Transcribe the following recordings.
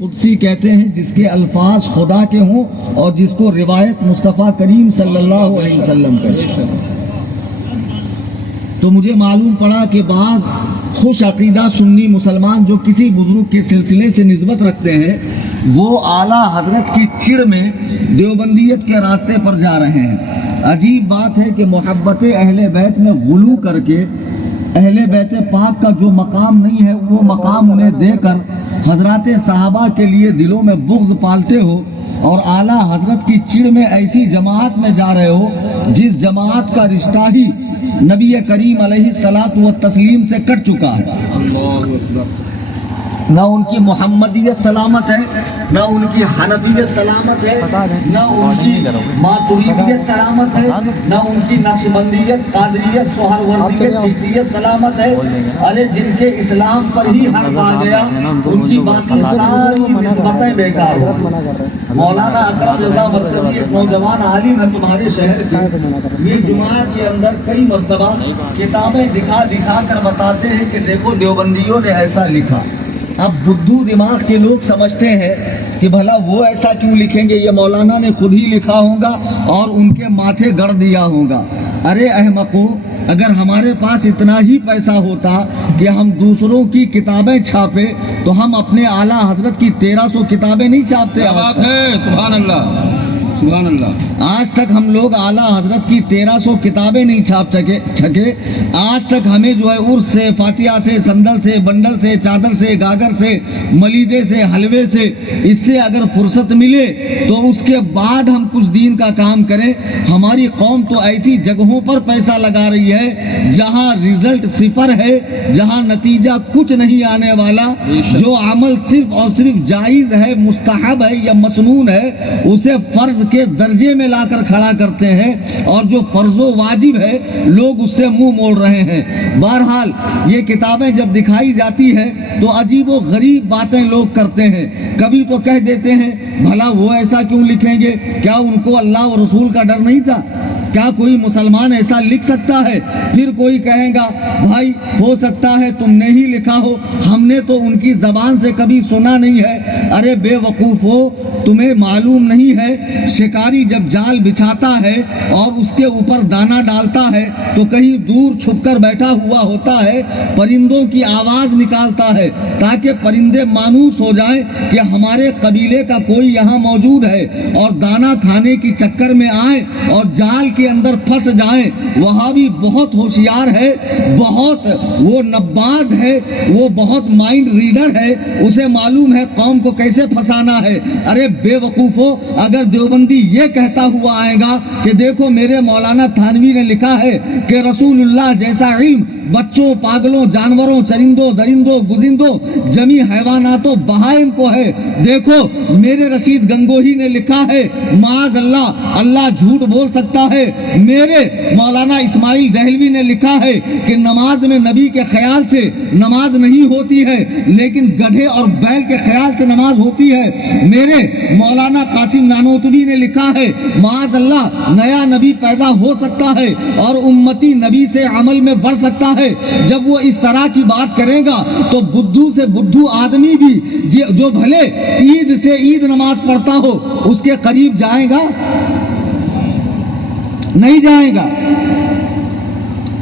قدسی کہتے ہیں جس کے الفاظ خدا کے ہوں اور جس کو روایت مصطفیٰ کریم صلی اللہ علیہ وسلم کرے. تو مجھے معلوم پڑا کہ بعض خوش عقیدہ سنی مسلمان جو کسی بزرگ کے سلسلے سے نسبت رکھتے ہیں وہ اعلیٰ حضرت کی چڑ میں دیوبندیت کے راستے پر جا رہے ہیں. عجیب بات ہے کہ محبت اہل بیت میں غلو کر کے اہل بیت پاک کا جو مقام نہیں ہے وہ مقام انہیں دے کر حضرات صحابہ کے لیے دلوں میں بغض پالتے ہو اور اعلیٰ حضرت کی چڑ میں ایسی جماعت میں جا رہے ہو جس جماعت کا رشتہ ہی نبی کریم علیہ الصلاۃ والتسلیم سے کٹ چکا ہے. نہ ان کی محمدیت سلامت ہے، نہ ان کی حنفیت سلامت ہے، نہ ان کی ماتریدیت سلامت ہے، نہ ان کی نقشبندیت، قادریت، سہروردیت، چشتیت سلامت ہے. ارے جن کے اسلام پر ہی حرف آ گیا ان کی باقی ساری نسبتیں بیکار ہو. مولانا اکرم رضا مرکزی ایک نوجوان عالم ہے تمہارے شہر کی، یہ جمعہ کے اندر کئی مرتبہ کتابیں دکھا دکھا کر بتاتے ہیں کہ دیکھو دیوبندیوں نے ایسا لکھا. اب بدھو دماغ کے لوگ سمجھتے ہیں کہ بھلا وہ ایسا کیوں لکھیں گے، یہ مولانا نے خود ہی لکھا ہوگا اور ان کے ماتھے گڑ دیا ہوگا. ارے احمقو، اگر ہمارے پاس اتنا ہی پیسہ ہوتا کہ ہم دوسروں کی کتابیں چھاپے تو ہم اپنے اعلیٰ حضرت کی 1300 کتابیں نہیں چھاپتے. سبحان اللہ سبحان اللہ. آج تک ہم لوگ اعلیٰ حضرت کی 1300 کتابیں نہیں چھاپ سکے. آج تک ہمیں جو ہے عرس سے، فاتحہ سے، سندل سے، بنڈل سے، چادر سے، گاگر سے، ملیدے سے، حلوے سے، اس سے اگر فرصت ملے تو اس کے بعد ہم کچھ دین کا کام کریں. ہماری قوم تو ایسی جگہوں پر پیسہ لگا رہی ہے جہاں رزلٹ صفر ہے، جہاں نتیجہ کچھ نہیں آنے والا. جو عمل صرف اور صرف جائز ہے، مستحب ہے یا مسنون ہے، اسے فرض کے درجے میں لا کر کھڑا کرتے ہیں، اور جو فرض و واجب ہے لوگ اس سے منہ موڑ رہے ہیں. بہرحال یہ کتابیں جب دکھائی جاتی ہیں تو عجیب و غریب باتیں لوگ کرتے ہیں. کبھی تو کہہ دیتے ہیں بھلا وہ ایسا کیوں لکھیں گے، کیا ان کو اللہ و رسول کا ڈر نہیں تھا؟ کیا کوئی مسلمان ایسا لکھ سکتا ہے؟ پھر کوئی کہے گا بھائی ہو سکتا ہے تم نے ہی لکھا ہو، ہم نے تو ان کی زبان سے کبھی سنا نہیں ہے. ارے بے وقوف ہو، تمہیں معلوم نہیں ہے شکاری جب جال بچھاتا ہے اور اس کے اوپر دانہ ڈالتا ہے تو کہیں دور چھپ کر بیٹھا ہوا ہوتا ہے، پرندوں کی آواز نکالتا ہے تاکہ پرندے مانوس ہو جائیں کہ ہمارے قبیلے کا کوئی یہاں موجود ہے اور دانہ کھانے کی چکر میں آئیں اور جال کے اندر پھنس جائیں. وہاں بھی بہت ہوشیار ہے، بہت وہ نباز ہے، وہ بہت مائنڈ ریڈر ہے، اسے معلوم ہے قوم کو کیسے پھنسانا ہے. ارے بے وقوفو، اگر دیوبندی یہ کہتا ہوا آئے گا کہ دیکھو میرے مولانا تھانوی نے لکھا ہے کہ رسول اللہ جیسا علم بچوں، پاگلوں، جانوروں، چرندوں، درندوں، گزندوں، جمی حیواناتوں، بہائم کو ہے، دیکھو میرے رشید گنگوہی نے لکھا ہے معاذ اللہ اللہ جھوٹ بول سکتا ہے، میرے مولانا اسماعیل دہلوی نے لکھا ہے کہ نماز میں نبی کے خیال سے نماز نہیں ہوتی ہے لیکن گدھے اور بیل کے خیال سے نماز ہوتی ہے، میرے مولانا قاسم نانوتوی نے لکھا ہے معاذ اللہ نیا نبی پیدا ہو سکتا ہے اور امتی نبی سے عمل میں بڑھ سکتا ہے. جب وہ اس طرح کی بات کرے گا تو بدھو سے بدھو آدمی بھی جو بھلے عید سے عید نماز پڑھتا ہو اس کے قریب جائے گا؟ نہیں جائے گا.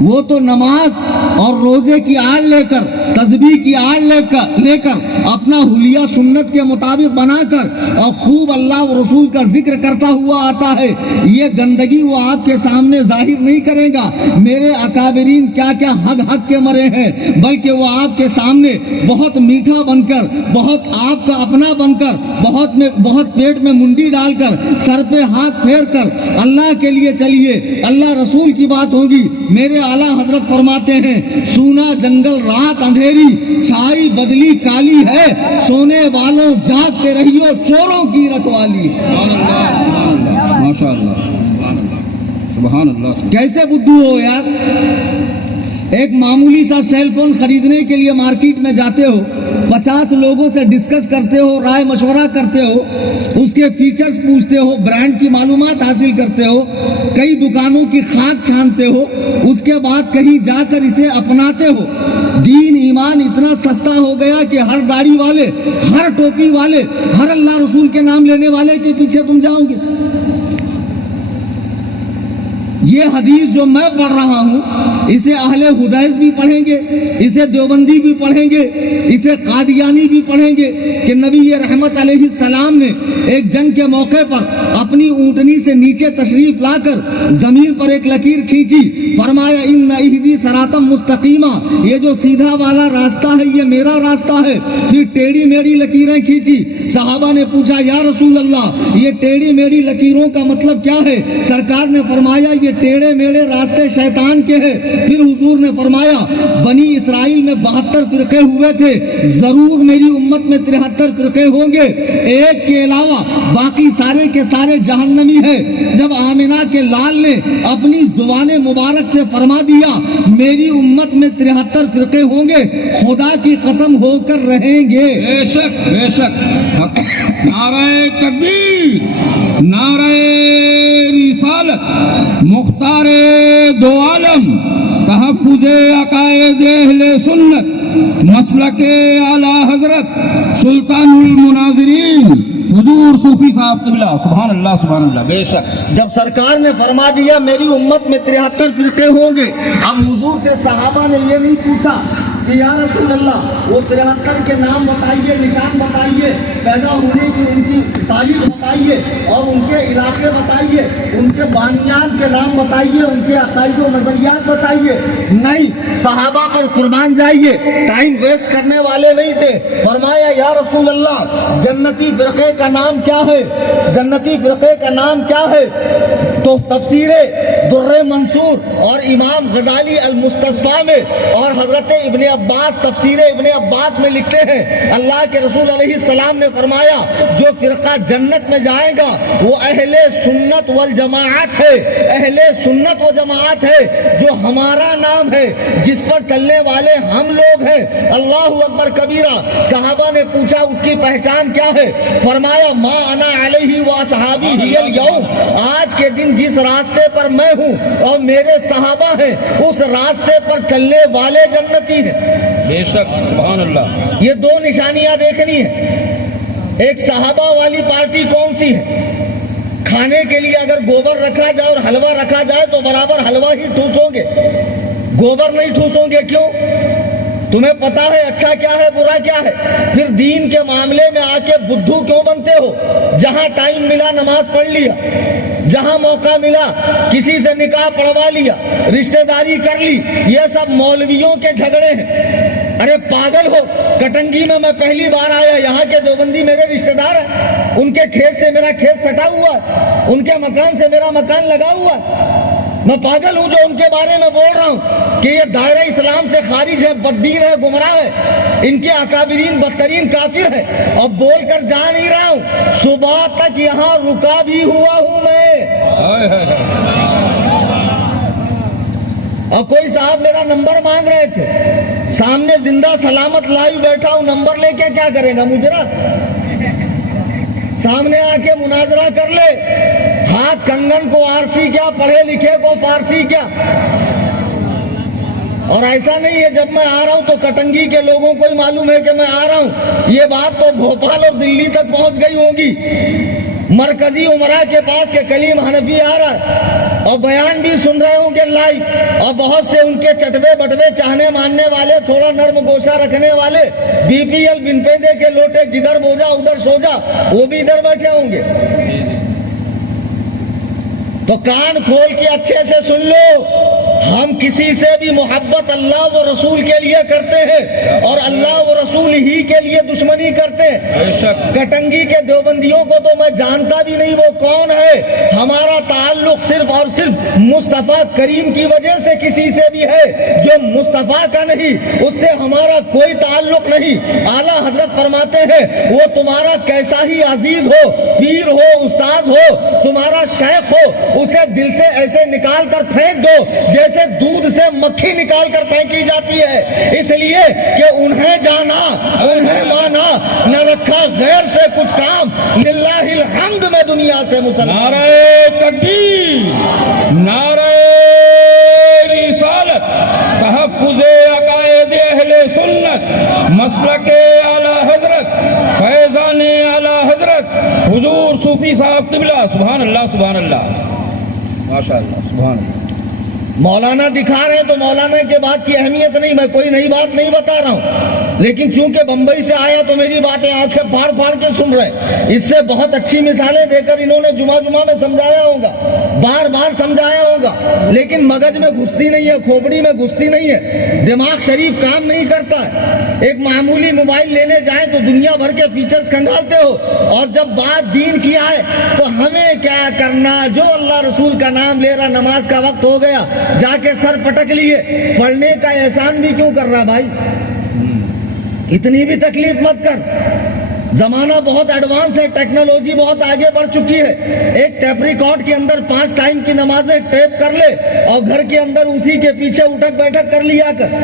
وہ تو نماز اور روزے کی آڑ لے کر، تسبیح کی آڑ لے کر اپنا حلیہ سنت کے مطابق بنا کر اور خوب اللہ و رسول کا ذکر کرتا ہوا آتا ہے. یہ گندگی وہ آپ کے سامنے ظاہر نہیں کرے گا میرے اکابرین کیا کیا حق کے مرے ہیں، بلکہ وہ آپ کے سامنے بہت میٹھا بن کر، بہت آپ کا اپنا بن کر، بہت پیٹ میں منڈی ڈال کر، سر پہ ہاتھ پھیر کر اللہ کے لیے چلیے، اللہ رسول کی بات ہوگی. میرے اعلیٰ حضرت فرماتے ہیں سونا جنگل رات اندھیری، چھائی بدلی کالی ہے، سونے والوں جاگتے رہیو، چوروں کی رکھوالی. ماشاء اللہ سبحان اللہ. کیسے بدھو ہو یار؟ ایک معمولی سا سیل فون خریدنے کے لیے مارکیٹ میں جاتے ہو، 50 لوگوں سے ڈسکس کرتے ہو، رائے مشورہ کرتے ہو، اس کے فیچرز پوچھتے ہو، برانڈ کی معلومات حاصل کرتے ہو، کئی دکانوں کی خاک چھانتے ہو، اس کے بعد کہیں جا کر اسے اپناتے ہو۔ دین ایمان اتنا سستا ہو گیا کہ ہر داڑھی والے، ہر ٹوپی والے، ہر اللہ رسول کے نام لینے والے کے پیچھے تم جاؤ گے۔ یہ حدیث جو میں پڑھ رہا ہوں اسے اہل حدیث بھی پڑھیں گے، اسے دیوبندی بھی پڑھیں گے، اسے قادیانی بھی پڑھیں گے کہ نبی رحمت علیہ السلام نے ایک جنگ کے موقع پر اپنی اونٹنی سے نیچے تشریف لا کر زمین پر ایک لکیر کھینچی، فرمایا ان اہدی صراطا مستقیمہ، یہ جو سیدھا والا راستہ ہے یہ میرا راستہ ہے۔ پھر ٹیڑھی میڑھی لکیریں کھینچی۔ صحابہ نے پوچھا یا رسول اللہ یہ ٹیڑھی میڑھی لکیروں کا مطلب کیا ہے؟ سرکار نے فرمایا یہ ٹیڑھے میڑھے راستے شیطان کے ہیں۔ پھر حضور نے فرمایا بنی اسرائیل میں 72 فرقے ہوئے تھے، ضرور میری امت میں 73 فرقے ہوں گے، ایک کے علاوہ باقی سارے کے سارے جہنمی ہیں۔ جب آمنہ کے لال نے اپنی زبان مبارک سے فرما دیا میری امت میں 73 فرقے ہوں گے، خدا کی قسم ہو کر رہیں گے۔ بے شک بے شک، نعرہ تکبیر، نعرہ رسالت، مختار دو عالم، تحفظ عقائد اہل سنت، مسلک اعلی حضرت سلطان المناظرین حضور صوفی صاحب قبلہ، سبحان اللہ سبحان اللہ۔ بے شک جب سرکار نے فرما دیا میری امت میں 73 فرقے ہوں گے، اب حضور سے صحابہ نے یہ نہیں پوچھا کہ یا رسول اللہ وہ 73 کے نام بتائیے، نشان بتائیے، پیدا ہونے کی ان کی تاریخ بتائیے اور ان کے علاقے بتائیے، ان کے بانیان کے نام بتائیے، ان کے عقائد و نظریات بتائیے۔ نہیں، صحابہ پر قربان جائیے، ٹائم ویسٹ کرنے والے نہیں تھے۔ فرمایا یا رسول اللہ جنتی فرقے کا نام کیا ہے؟ جنتی فرقے کا نام کیا ہے؟ تو تفسیر در منصور اور امام غزالی المستصفیٰ میں اور حضرت ابن عباس تفسیر ابن عباس میں لکھتے ہیں اللہ کے رسول علیہ السلام نے فرمایا جو فرقہ جنت میں جائے گا وہ اہل سنت والجماعت ہے، اہل سنت و جماعت ہے، جو ہمارا نام ہے، جس پر چلنے والے ہم لوگ ہیں۔ اللہ اکبر کبیرہ۔ صحابہ نے پوچھا اس کی پہچان کیا ہے؟ فرمایا ما انا علیہ واصحابی ہی الیوم، آج کے دن جس راستے پر میں ہوں اور میرے صحابہ ہیں اس راستے پر چلنے والے جنتی ہیں۔ بے شک سبحان اللہ۔ یہ دو نشانیاں دیکھنی ہے۔ ایک صحابہ والی پارٹی کون سی ہے؟ کھانے کے لیے اگر گوبر رکھا جائے اور حلوہ رکھا جائے تو برابر حلوہ ہی ٹھوسو گے، گوبر نہیں ٹھوسو گے۔ کیوں؟ تمہیں پتا ہے اچھا کیا ہے برا کیا ہے۔ پھر دین کے معاملے میں آ کے بدھو کیوں بنتے ہو؟ جہاں ٹائم ملا نماز پڑھ لیا، جہاں موقع ملا کسی سے نکاح پڑھوا لیا، رشتہ داری کر لی، یہ سب مولویوں کے جھگڑے ہیں۔ ارے پاگل ہو، کٹنگی میں پہلی بار آیا، یہاں کے دیوبندی میرے رشتہ دار ہیں، ان کے کھیت سے میرا کھیت سٹا ہوا ہے، ان کے مکان سے میرا مکان لگا ہوا ہے۔ میں پاگل ہوں جو ان کے بارے میں بول رہا ہوں کہ یہ دائرہ اسلام سے خارج ہے، بددین ہے، گمراہ ہے، ان کے اکابرین بدترین کافر ہے، اور بول کر جا نہیں رہا ہوں، صبح تک یہاں رکا بھی ہوا ہوں میں۔ اور کوئی صاحب میرا نمبر مانگ رہے تھے، سامنے زندہ سلامت لائیو بیٹھا ہوں، نمبر لے کے کیا کرے گا مجرا؟ سامنے آ کے مناظرہ کر لے، ہاتھ کنگن کو آرسی کیا، پڑھے لکھے کو فارسی کیا۔ اور ایسا نہیں ہے جب میں آ رہا ہوں تو کٹنگی کے لوگوں کو ہی معلوم ہے کہ میں آ رہا ہوں، یہ بات تو بھوپال اور دلی تک پہنچ گئی ہوگی، مرکزی عمرہ کے پاس کے کلیم حنفی آ رہا ہے اور بیان بھی سن رہے ہوں گے لائیو، اور بہت سے ان کے چٹوے بٹوے چاہنے ماننے والے، تھوڑا نرم گوشہ رکھنے والے، بی پی ایل بن پیدے کے لوٹے، جدھر بوجا ادھر سو جا، وہ بھی ادھر بیٹھے ہوں گے۔ تو کان کھول کے اچھے سے سن لو، ہم کسی سے بھی محبت اللہ و رسول کے لیے کرتے ہیں اور اللہ و رسول ہی کے لیے دشمنی کرتے ہیں۔ کٹنگی کے دیوبندیوں کو تو میں جانتا بھی نہیں وہ کون ہے، ہمارا تعلق صرف اور صرف مصطفیٰ کریم کی وجہ سے کسی سے بھی ہے، جو مصطفیٰ کا نہیں اس سے ہمارا کوئی تعلق نہیں۔ اعلیٰ حضرت فرماتے ہیں وہ تمہارا کیسا ہی عزیز ہو، پیر ہو، استاد ہو، تمہارا شیخ ہو، اسے دل سے ایسے نکال کر پھینک دو جیسے جیسے دودھ سے مکھی نکال کر پھینکی جاتی ہے، اس لیے کہ انہیں جانا، انہیں مانا، نہ رکھا غیر سے کچھ کام، للہ الحمد میں دنیا سے مسلمان۔ نعرہ تکبیر، نعرہ رسالت، تحفظ عقائد اہل سنت، مسلک اعلی حضرت، فیضان اعلی حضرت حضور صوفی صاحب قبلہ، سبحان اللہ سبحان اللہ، ماشاء اللہ سبحان اللہ۔ مولانا دکھا رہے ہیں تو مولانا کے بات کی اہمیت نہیں، میں کوئی نئی بات نہیں بتا رہا ہوں، لیکن چونکہ بمبئی سے آیا تو میری باتیں آنکھیں پھاڑ پھاڑ کے سن رہے، اس سے بہت اچھی مثالیں دے کر انہوں نے جمعہ میں سمجھایا ہوگا، بار بار سمجھایا ہوگا، لیکن مغز میں گھستی نہیں ہے، کھوپڑی میں گھستی نہیں ہے، دماغ شریف کام نہیں کرتا ہے۔ ایک معمولی موبائل لینے جائیں تو دنیا بھر کے فیچرز کھنگالتے ہو، اور جب بات دین کی آئے تو ہمیں کیا کرنا، جو اللہ رسول کا نام لے رہا، نماز کا وقت ہو گیا جا کے سر پٹک لیے، پڑھنے کا احسان بھی کیوں کر رہا بھائی؟ اتنی بھی تکلیف مت کر۔ زمانہ بہت ایڈوانس ہے، ٹیکنالوجی بہت آگے بڑھ چکی ہے، ایک ٹیپ ریکارڈ کے اندر 5 ٹائم کی نمازیں ٹیپ کر لے اور گھر کے اندر اسی کے پیچھے اٹھک بیٹھک کر لیا کر،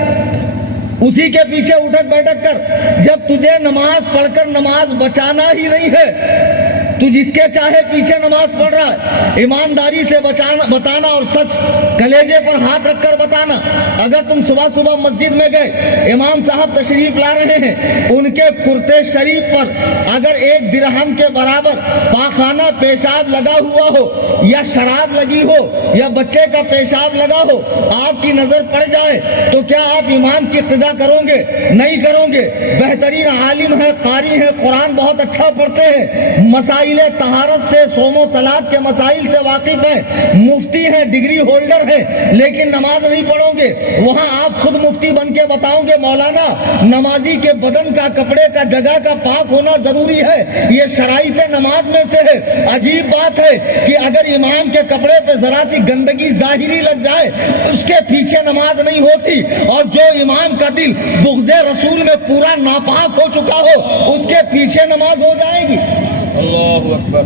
اسی کے پیچھے اٹھک بیٹھک کر۔ جب تجھے نماز پڑھ کر نماز بچانا ہی نہیں ہے، تو جس کے چاہے پیچھے نماز پڑھ رہا ہے، ایمانداری سے بتانا اور سچ کلیجے پر ہاتھ رکھ کر بتانا۔ اگر تم صبح مسجد میں گئے، امام صاحب تشریف لا رہے ہیں، ان کے کرتے شریف پر اگر 1 درہم کے برابر پاخانہ پیشاب لگا ہوا ہو، یا شراب لگی ہو، یا بچے کا پیشاب لگا ہو، آپ کی نظر پڑ جائے تو کیا آپ امام کی اقتدا کرو گے؟ نہیں کرو گے۔ بہترین عالم ہے، قاری ہے، قرآن بہت اچھا پڑھتے ہیں، مسائل طہارت سے، صوم و صلات کے مسائل سے واقف ہیں، مفتی ہیں، ڈگری ہولڈر ہیں، لیکن نماز نہیں پڑھو گے۔ وہاں آپ خود مفتی بن کے بتاؤ گے مولانا نمازی کے بدن کا، کپڑے کا، جگہ کا پاک ہونا ضروری ہے، یہ شرائط نماز میں سے ہے۔ عجیب بات ہے کہ اگر امام کے کپڑے پہ ذرا سی گندگی ظاہری لگ جائے، اس کے پیچھے نماز نہیں ہوتی، اور جو امام کا دل بغض رسول میں پورا ناپاک ہو چکا ہو، اس کے پیچھے نماز ہو جائے گی۔ اللہ اکبر،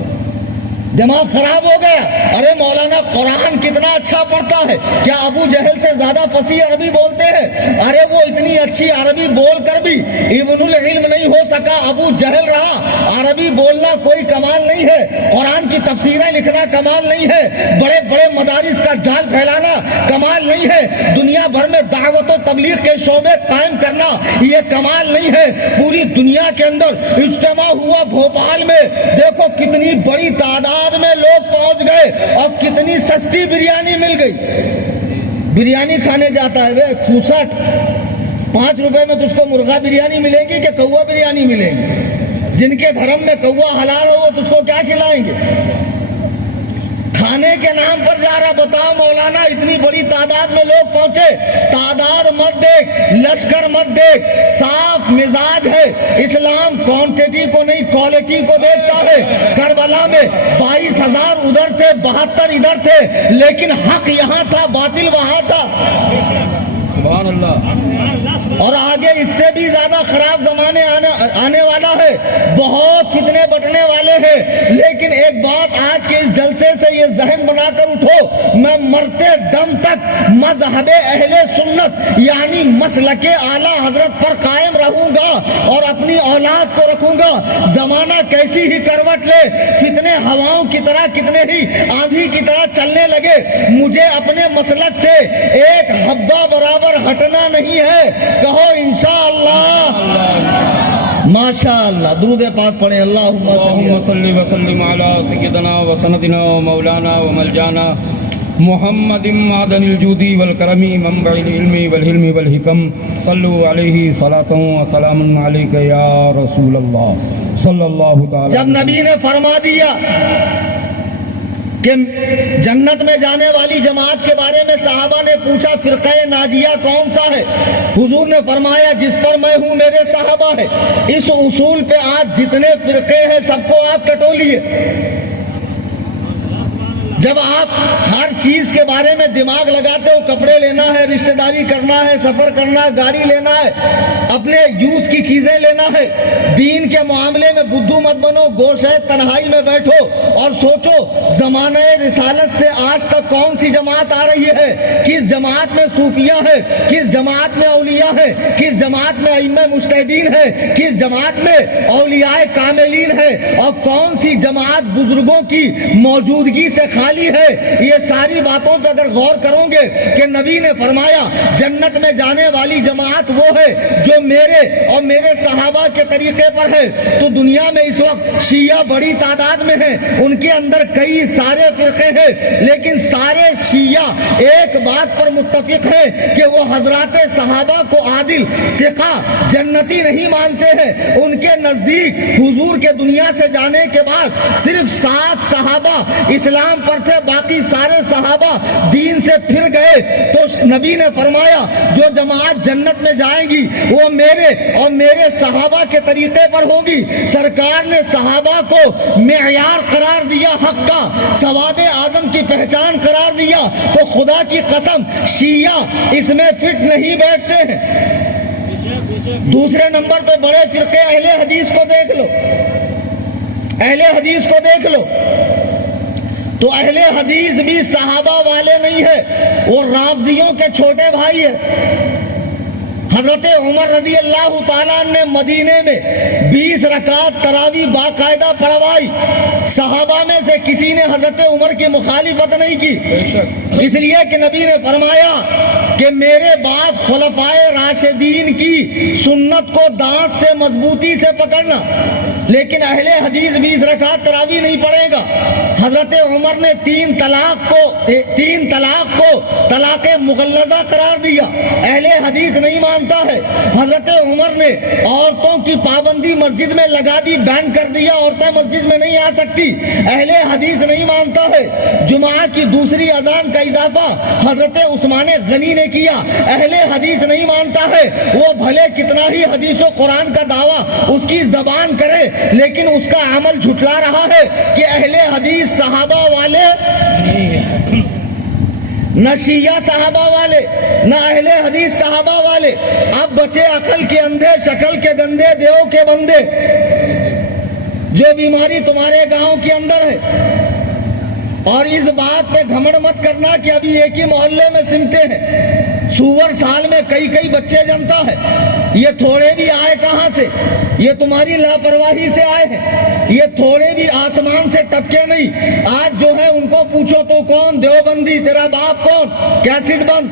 دماغ خراب ہو گیا۔ ارے مولانا قرآن کتنا اچھا پڑھتا ہے، کیا ابو جہل سے زیادہ فصیح عربی بولتے ہیں؟ ارے وہ اتنی اچھی عربی بول کر بھی ابن العلم نہیں ہو سکا، ابو جہل رہا۔ عربی بولنا کوئی کمال نہیں ہے، قرآن کی تفسیریں لکھنا کمال نہیں ہے، بڑے بڑے مدارس کا جال پھیلانا کمال نہیں ہے، دنیا بھر میں دعوت و تبلیغ کے شعبے قائم کرنا یہ کمال نہیں ہے۔ پوری دنیا کے اندر اجتماع ہوا بھوپال میں، دیکھو کتنی بڑی تعداد میں لوگ پہنچ گئے، اور کتنی سستی بریانی مل گئی۔ بریانی کھانے جاتا ہے بے کھوسٹ، 5 روپے میں تجھ کو مرغا بریانی ملے گی کہ کوا بریانی ملے گی؟ جن کے دھرم میں کوا حلال ہو وہ تجھ کو کیا کھلائیں گے؟ کھانے کے نام پر جا رہا۔ بتاؤ مولانا اتنی بڑی تعداد میں لوگ پہنچے، تعداد مت دیکھ، لشکر مت دیکھ، صاف مزاج ہے اسلام، کوانٹٹی کو نہیں کوالٹی کو دیکھتا ہے۔ کربلا میں 22,000 ادھر تھے، 72 ادھر تھے، لیکن حق یہاں تھا، باطل وہاں تھا۔ سبحان اللہ۔ اور آگے اس سے بھی زیادہ خراب زمانے آنے والا ہے، بہت فتنے بٹنے والے ہیں، لیکن ایک بات آج کے اس جلسے سے یہ ذہن بنا کر اٹھو، میں مرتے دم تک مذہب اہل سنت یعنی مسلک اعلی حضرت پر قائم رہوں گا اور اپنی اولاد کو رکھوں گا۔ زمانہ کیسی ہی کروٹ لے، فتنے ہواؤں کی طرح کتنے ہی آندھی کی طرح چلنے لگے، مجھے اپنے مسلک سے ایک حبہ برابر ہٹنا نہیں ہے۔ کہو انشاءاللہ، ماشاءاللہ۔ درود پاک پڑھیں، اللہم صلی وسلم علی سیدنا و سندنا و مولانا و ملجانا محمد معدن الجود والکرم منبع العلم والحلم والحکم، صلو علیہ صلاۃ و سلام علیک یا رسول اللہ صلی اللہ تعالی۔ جب نبی نے فرما دیا کہ جنت میں جانے والی جماعت کے بارے میں صحابہ نے پوچھا فرقہ ناجیہ کون سا ہے؟ حضور نے فرمایا جس پر میں ہوں میرے صحابہ ہے۔ اس اصول پہ آج جتنے فرقے ہیں سب کو آپ ٹٹولیے، جب آپ ہر چیز کے بارے میں دماغ لگاتے ہو، کپڑے لینا ہے، رشتہ داری کرنا ہے، سفر کرنا ہے، گاڑی لینا ہے، اپنے یوز کی چیزیں لینا ہے، دین کے معاملے میں بدھو مت بنو، گوشے تنہائی میں بیٹھو اور سوچو زمانہ رسالت سے آج تک کون سی جماعت آ رہی ہے، کس جماعت میں صوفیہ ہے، کس جماعت میں اولیاء ہے، کس جماعت میں ائمہ مجتہدین ہے، کس جماعت میں اولیاء کاملین ہے، اور کون سی جماعت بزرگوں کی موجودگی سے خالی ہے۔ یہ ساری باتوں پہ اگر غور کرو گے کہ نبی نے فرمایا جنت میں جانے والی جماعت وہ ہے جو میرے اور میرے صحابہ کے طریقے پر ہے، تو دنیا میں اس وقت شیعہ بڑی تعداد میں ہیں، ان کے اندر کئی سارے فرقے ہیں، لیکن سارے شیعہ ایک بات پر متفق ہیں کہ وہ حضرات صحابہ کو عادل، ثقہ، جنتی نہیں مانتے ہیں۔ ان کے نزدیک حضور کے دنیا سے جانے کے بعد صرف 7 صحابہ اسلام پر تھے، باقی سارے صحابہ دین سے پھر گئے۔ تو نبی نے فرمایا جو جماعت جنت میں جائے گی وہ میرے اور میرے صحابہ کے طریقے پر ہوگی۔ سرکار نے صحابہ کو معیار قرار دیا، حق کا سواد اعظم کی پہچان قرار دیا، تو خدا کی قسم شیعہ اس میں فٹ نہیں بیٹھتے ہیں۔ دوسرے نمبر پہ بڑے فرقے اہل حدیث کو دیکھ لو، اہل حدیث کو دیکھ لو، تو اہل حدیث بھی صحابہ والے نہیں ہے، وہ رافضیوں کے چھوٹے بھائی ہیں۔ حضرت عمر رضی اللہ تعالیٰ نے مدینے میں 20 رکعت تراویح باقاعدہ پڑھوائی، صحابہ میں سے کسی نے حضرت عمر کی مخالفت نہیں کی، اس لیے کہ نبی نے فرمایا کہ میرے بعد خلفائے راشدین کی سنت کو دانت سے مضبوطی سے پکڑنا، لیکن اہل حدیث 20 رکعت تراویح نہیں پڑھے گا۔ حضرت عمر نے 3 طلاق کو طلاق مغلظہ قرار دیا، اہل حدیث نہیں مانتا ہے۔ حضرت عمر نے عورتوں کی پابندی مسجد میں لگا دی، بین کر دیا، عورتیں مسجد میں نہیں آ سکتی، اہل حدیث نہیں مانتا ہے۔ جمعہ کی دوسری اذان کا اضافہ حضرت عثمان غنی نے کیا، اہل حدیث نہیں مانتا ہے۔ وہ بھلے کتنا ہی حدیث و قرآن کا دعویٰ اس کی زبان کرے، لیکن اس کا عمل جھٹلا رہا ہے کہ اہل حدیث صحابہ والے نہ شیعہ صحابہ والے نہ اہل حدیث صحابہ والے۔ اب بچے عقل کے اندھے، شکل کے گندے، دیو کے بندے، جو بیماری تمہارے گاؤں کے اندر ہے، اور اس بات پہ گھمنڈ مت کرنا کہ ابھی ایک ہی محلے میں سمٹے ہیں، سور سال میں کئی بچے جنتا ہے۔ یہ تھوڑے بھی آئے کہاں سے؟ یہ تمہاری لاپرواہی سے آئے ہیں، یہ تھوڑے بھی آسمان سے ٹپکے نہیں۔ آج جو ہے ان کو پوچھو تو کون دیوبندی، تیرا باپ کون؟ کیسٹ بند۔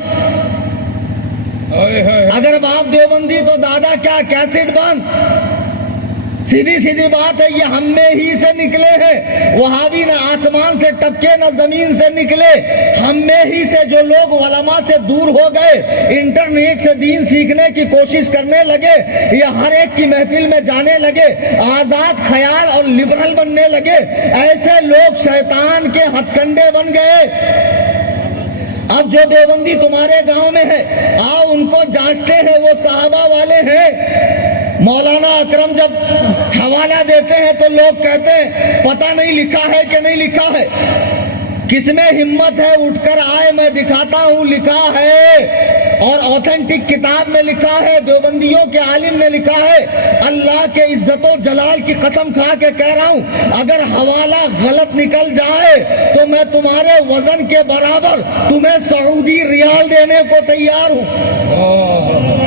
اگر باپ دیوبندی تو دادا کیا؟ کیسٹ بند۔ سیدھی بات ہے، یہ ہم میں ہی سے نکلے ہیں۔ وہابی نہ آسمان سے ٹپکے نہ زمین سے نکلے، ہم میں ہی سے جو لوگ علماء سے دور ہو گئے، انٹرنیٹ سے دین سیکھنے کی کوشش کرنے لگے، یا ہر ایک کی محفل میں جانے لگے، آزاد خیال اور لبرل بننے لگے، ایسے لوگ شیطان کے ہتھ کنڈے بن گئے۔ اب جو دیوبندی تمہارے گاؤں میں ہے، آؤ ان کو جانچتے ہیں، وہ صحابہ والے ہیں۔ مولانا اکرم جب حوالہ دیتے ہیں تو لوگ کہتے ہیں پتہ نہیں لکھا ہے کہ نہیں لکھا ہے۔ کس میں ہمت ہے اٹھ کر آئے، میں دکھاتا ہوں لکھا ہے، اور اوتھینٹک کتاب میں لکھا ہے، دیوبندیوں کے عالم نے لکھا ہے۔ اللہ کے عزت و جلال کی قسم کھا کے کہہ رہا ہوں، اگر حوالہ غلط نکل جائے تو میں تمہارے وزن کے برابر تمہیں سعودی ریال دینے کو تیار ہوں۔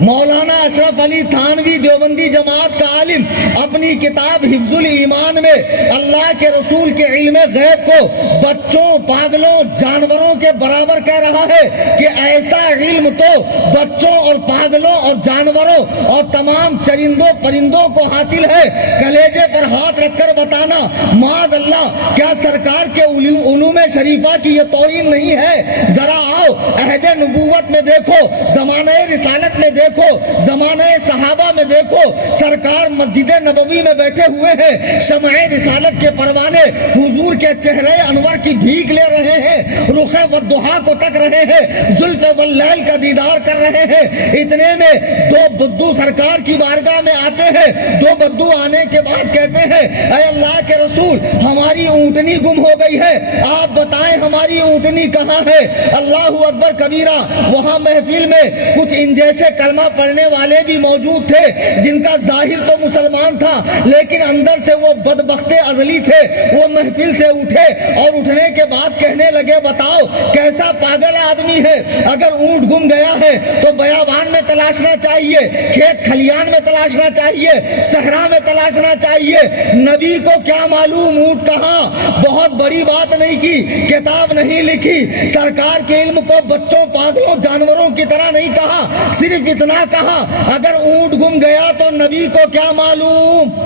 مولانا اشرف علی تھانوی دیوبندی جماعت کا عالم اپنی کتاب حفظ الایمان میں اللہ کے رسول کے علم غیب کو بچوں، پاگلوں، جانوروں کے برابر کہہ رہا ہے کہ ایسا علم تو بچوں اور پاگلوں اور جانوروں اور تمام چرندوں پرندوں کو حاصل ہے۔ کلیجے پر ہاتھ رکھ کر بتانا معاذ اللہ، کیا سرکار کے علوم شریفہ کی یہ توہین نہیں ہے؟ ذرا آؤ عہد نبوت میں دیکھو، زمانہ رسالت میں دیکھو، دیکھو, زمانہ صحابہ میں دیکھو, سرکار مسجد نبوی میں بیٹھے ہوئے ہیں, شمع رسالت کے پروانے حضور کے چہرے انور کی بھیک لے رہے ہیں, رخ والضحا کو تک رہے ہیں, زلف واللیل کا دیدار کر رہے ہیں. اتنے میں دو بدو سرکار کی بارگاہ میں آتے ہیں. دو بدو آنے کے بعد کہتے ہیں, اے اللہ کے رسول, ہماری اونٹنی گم ہو گئی ہے, آپ بتائیں ہماری اونٹنی کہاں ہے. اللہ اکبر کبیرہ. وہاں محفل میں کچھ ان جیسے کلمہ پڑھنے والے بھی موجود تھے, جن کا ظاہر تو مسلمان تھا لیکن اندر سے وہ بدبخت ازلی تھے. وہ محفل سے اٹھے اور اٹھنے کے بعد کہنے لگے, بتاؤ کیسا پاگل آدمی ہے, اگر اونٹ گم گیا ہے تو بیابان میں تلاشنا چاہیے, کھیت کھلیان میں تلاشنا چاہیے, صحرا میں تلاشنا چاہیے. نبی کو کیا معلوم اونٹ کہاں. بہت بڑی بات نہیں کی, کتاب نہیں لکھی, سرکار کے علم کو بچوں, پاگلوں, جانوروں کی طرح نہیں کہا, صرف اتنا کہا, اگر اونٹ گم گیا تو نبی کو کیا معلوم.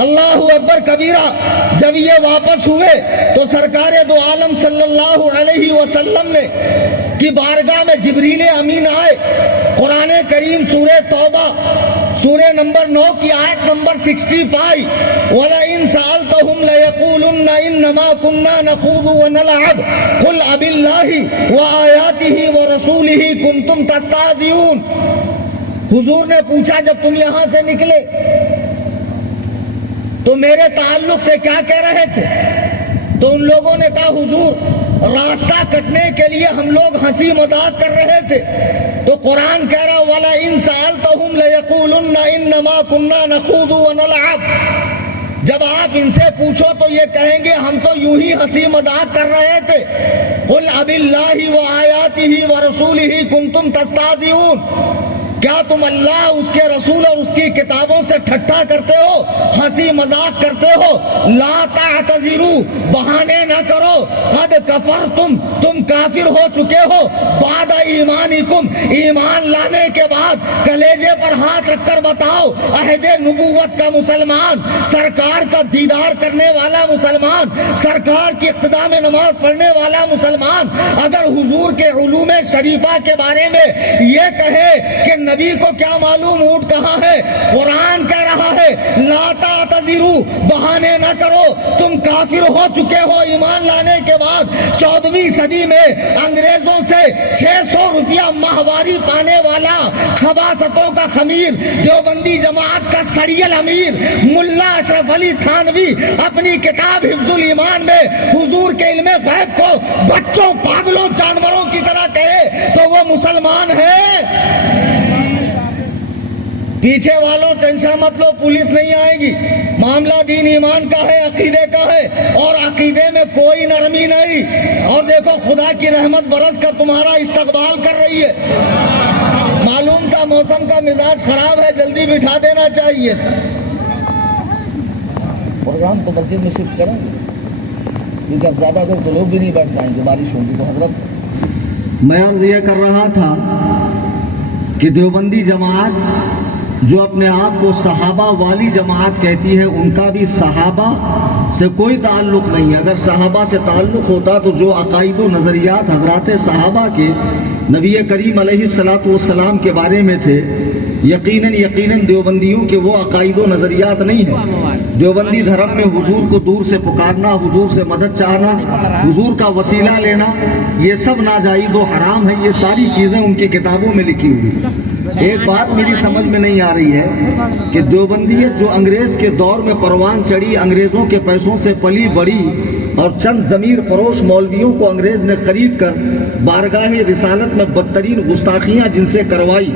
اللہ اکبر کبیرہ. جب یہ واپس ہوئے تو سرکار دو عالم صلی اللہ علیہ وسلم نے کی بارگاہ میں جبریل امین آئے. قرآن کریم سورہ توبہ سورہ نمبر 9 کی آیت نمبر 65, وَلَئِن سَأَلْتَهُمْ لَيَقُولُنَّ إِنَّمَا كُنَّا نَخُوضُ وَنَلْعَبُ قُلْ أَبِاللَّهِ وَآيَاتِهِ وَرَسُولِهِ كُنْتُمْ تَسْتَهْزِئُونَ. حضور نے پوچھا, جب تم یہاں سے نکلے تو میرے تعلق سے کیا کہہ رہے تھے؟ تو ان لوگوں نے کہا, حضور راستہ کٹنے کے لیے ہم لوگ ہنسی مذاق کر رہے تھے. تو قرآن کہہ رہا, وَلَئِن سَأَلْتَهُمْ لَيَقُولُنَّ إِنَّمَا كُنَّا نَخُوضُ وَنَلْعَبُ. جب آپ ان سے پوچھو تو یہ کہیں گے, ہم تو یوں ہی ہنسی مذاق کر رہے تھے. قُلْ أَبِاللَّهِ وَآيَاتِهِ وَرَسُولِهِ كُنْتُمْ تَسْتَهْزِئُونَ. کیا تم اللہ, اس کے رسول اور اس کی کتابوں سے ٹھٹھا کرتے ہو, ہنسی مذاق کرتے ہو؟ لا تعتذروا, بہانے نہ کرو, قد کفرتم, تم کافر ہو چکے ہو, بعد ایمانکم, ایمان لانے کے بعد. کلیجے پر ہاتھ رکھ کر بتاؤ, عہد نبوت کا مسلمان, سرکار کا دیدار کرنے والا مسلمان, سرکار کی اقتداء میں نماز پڑھنے والا مسلمان, اگر حضور کے علوم شریفہ کے بارے میں یہ کہے کہ نبی کو کیا معلوم اونٹ کہاں ہے, قرآن کہہ رہا ہے, لا تعتذروا, بہانے نہ کرو, تم کافر ہو چکے ہو ایمان لانے کے بعد. 14ویں صدی میں انگریزوں سے 600 روپیہ ماہواری پانے والا, خباثتوں کا خمیر, دیوبندی جماعت کا سڑیل امیر ملا اشرف علی تھانوی اپنی کتاب حفظ الایمان میں حضور کے علم غیب کو بچوں, پاگلوں, جانوروں کی طرح کہے تو وہ مسلمان ہے. پیچھے والوں ٹینشن مت لو, پولیس نہیں آئے گی, معاملہ دین ایمان کا ہے, عقیدے کا ہے, اور عقیدے میں کوئی نرمی نہیں. اور دیکھو خدا کی رحمت برس کر تمہارا استقبال کر رہی ہے. معلوم تھا موسم کا مزاج خراب ہے, جلدی بٹھا دینا چاہیے تھا. پروگرام تو مسجد میں شفٹ کریں کیونکہ اب زیادہ دیر تو لوگ بھی نہیں بیٹھ پائیں گے, بارش ہوگی. تو حضرت میں عرض یہ کر رہا تھا کہ دیوبندی جماعت جو اپنے آپ کو صحابہ والی جماعت کہتی ہے, ان کا بھی صحابہ سے کوئی تعلق نہیں ہے. اگر صحابہ سے تعلق ہوتا تو جو عقائد و نظریات حضرات صحابہ کے نبی کریم علیہ الصلوۃ والسلام کے بارے میں تھے, یقیناً دیوبندیوں کے وہ عقائد و نظریات نہیں ہیں. دیوبندی دھرم میں حضور کو دور سے پکارنا, حضور سے مدد چاہنا, حضور کا وسیلہ لینا, یہ سب ناجائز و حرام ہے. یہ ساری چیزیں ان کی کتابوں میں لکھی ہوئی. ایک بات میری سمجھ میں نہیں آ رہی ہے کہ دیوبندیت جو انگریز کے دور میں پروان چڑھی, انگریزوں کے پیسوں سے پلی بڑی, اور چند ضمیر فروش مولویوں کو انگریز نے خرید کر بارگاہ رسالت میں بدترین گستاخیاں جن سے کروائی,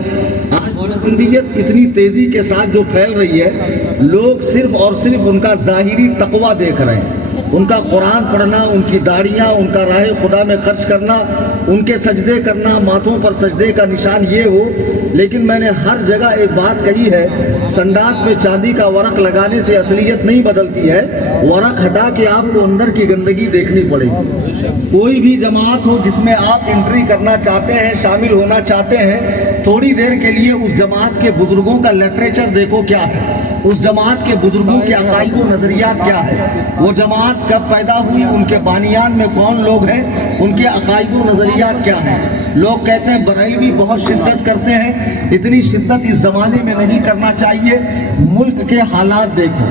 آج دیوبندیت اتنی تیزی کے ساتھ جو پھیل رہی ہے, لوگ صرف اور صرف ان کا ظاہری تقویٰ دیکھ رہے ہیں. ان کا قرآن پڑھنا, ان کی داڑیاں, ان کا راہ خدا میں خرچ کرنا, ان کے سجدے کرنا, ماتھوں پر سجدے کا نشان یہ ہو. لیکن میں نے ہر جگہ ایک بات کہی ہے, سنڈاس پہ چاندی کا ورق لگانے سے اصلیت نہیں بدلتی ہے, ورق ہٹا کے آپ کو اندر کی گندگی دیکھنی پڑے گی. کوئی بھی جماعت ہو جس میں آپ انٹری کرنا چاہتے ہیں, شامل ہونا چاہتے ہیں, تھوڑی دیر کے لیے اس جماعت کے بزرگوں کا لٹریچر دیکھو کیا ہے, اس جماعت کے بزرگوں کے عقائد و نظریات کیا ہے, وہ جماعت کب پیدا ہوئی, ان کے بانیان میں کون لوگ ہیں, ان کے عقائد و نظریات کیا ہیں. لوگ کہتے ہیں بریلوی بہت شدت کرتے ہیں، اتنی شدت اس زمانے میں نہیں کرنا چاہیے۔ ملک کے حالات دیکھو،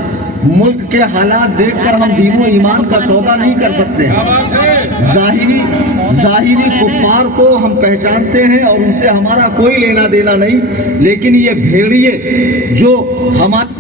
ملک کے حالات دیکھ کر ہم دین و ایمان کا سودا نہیں کر سکتے۔ ظاہری کفار کو ہم پہچانتے ہیں اور ان سے ہمارا کوئی لینا دینا نہیں، لیکن یہ بھیڑیے جو ہمارے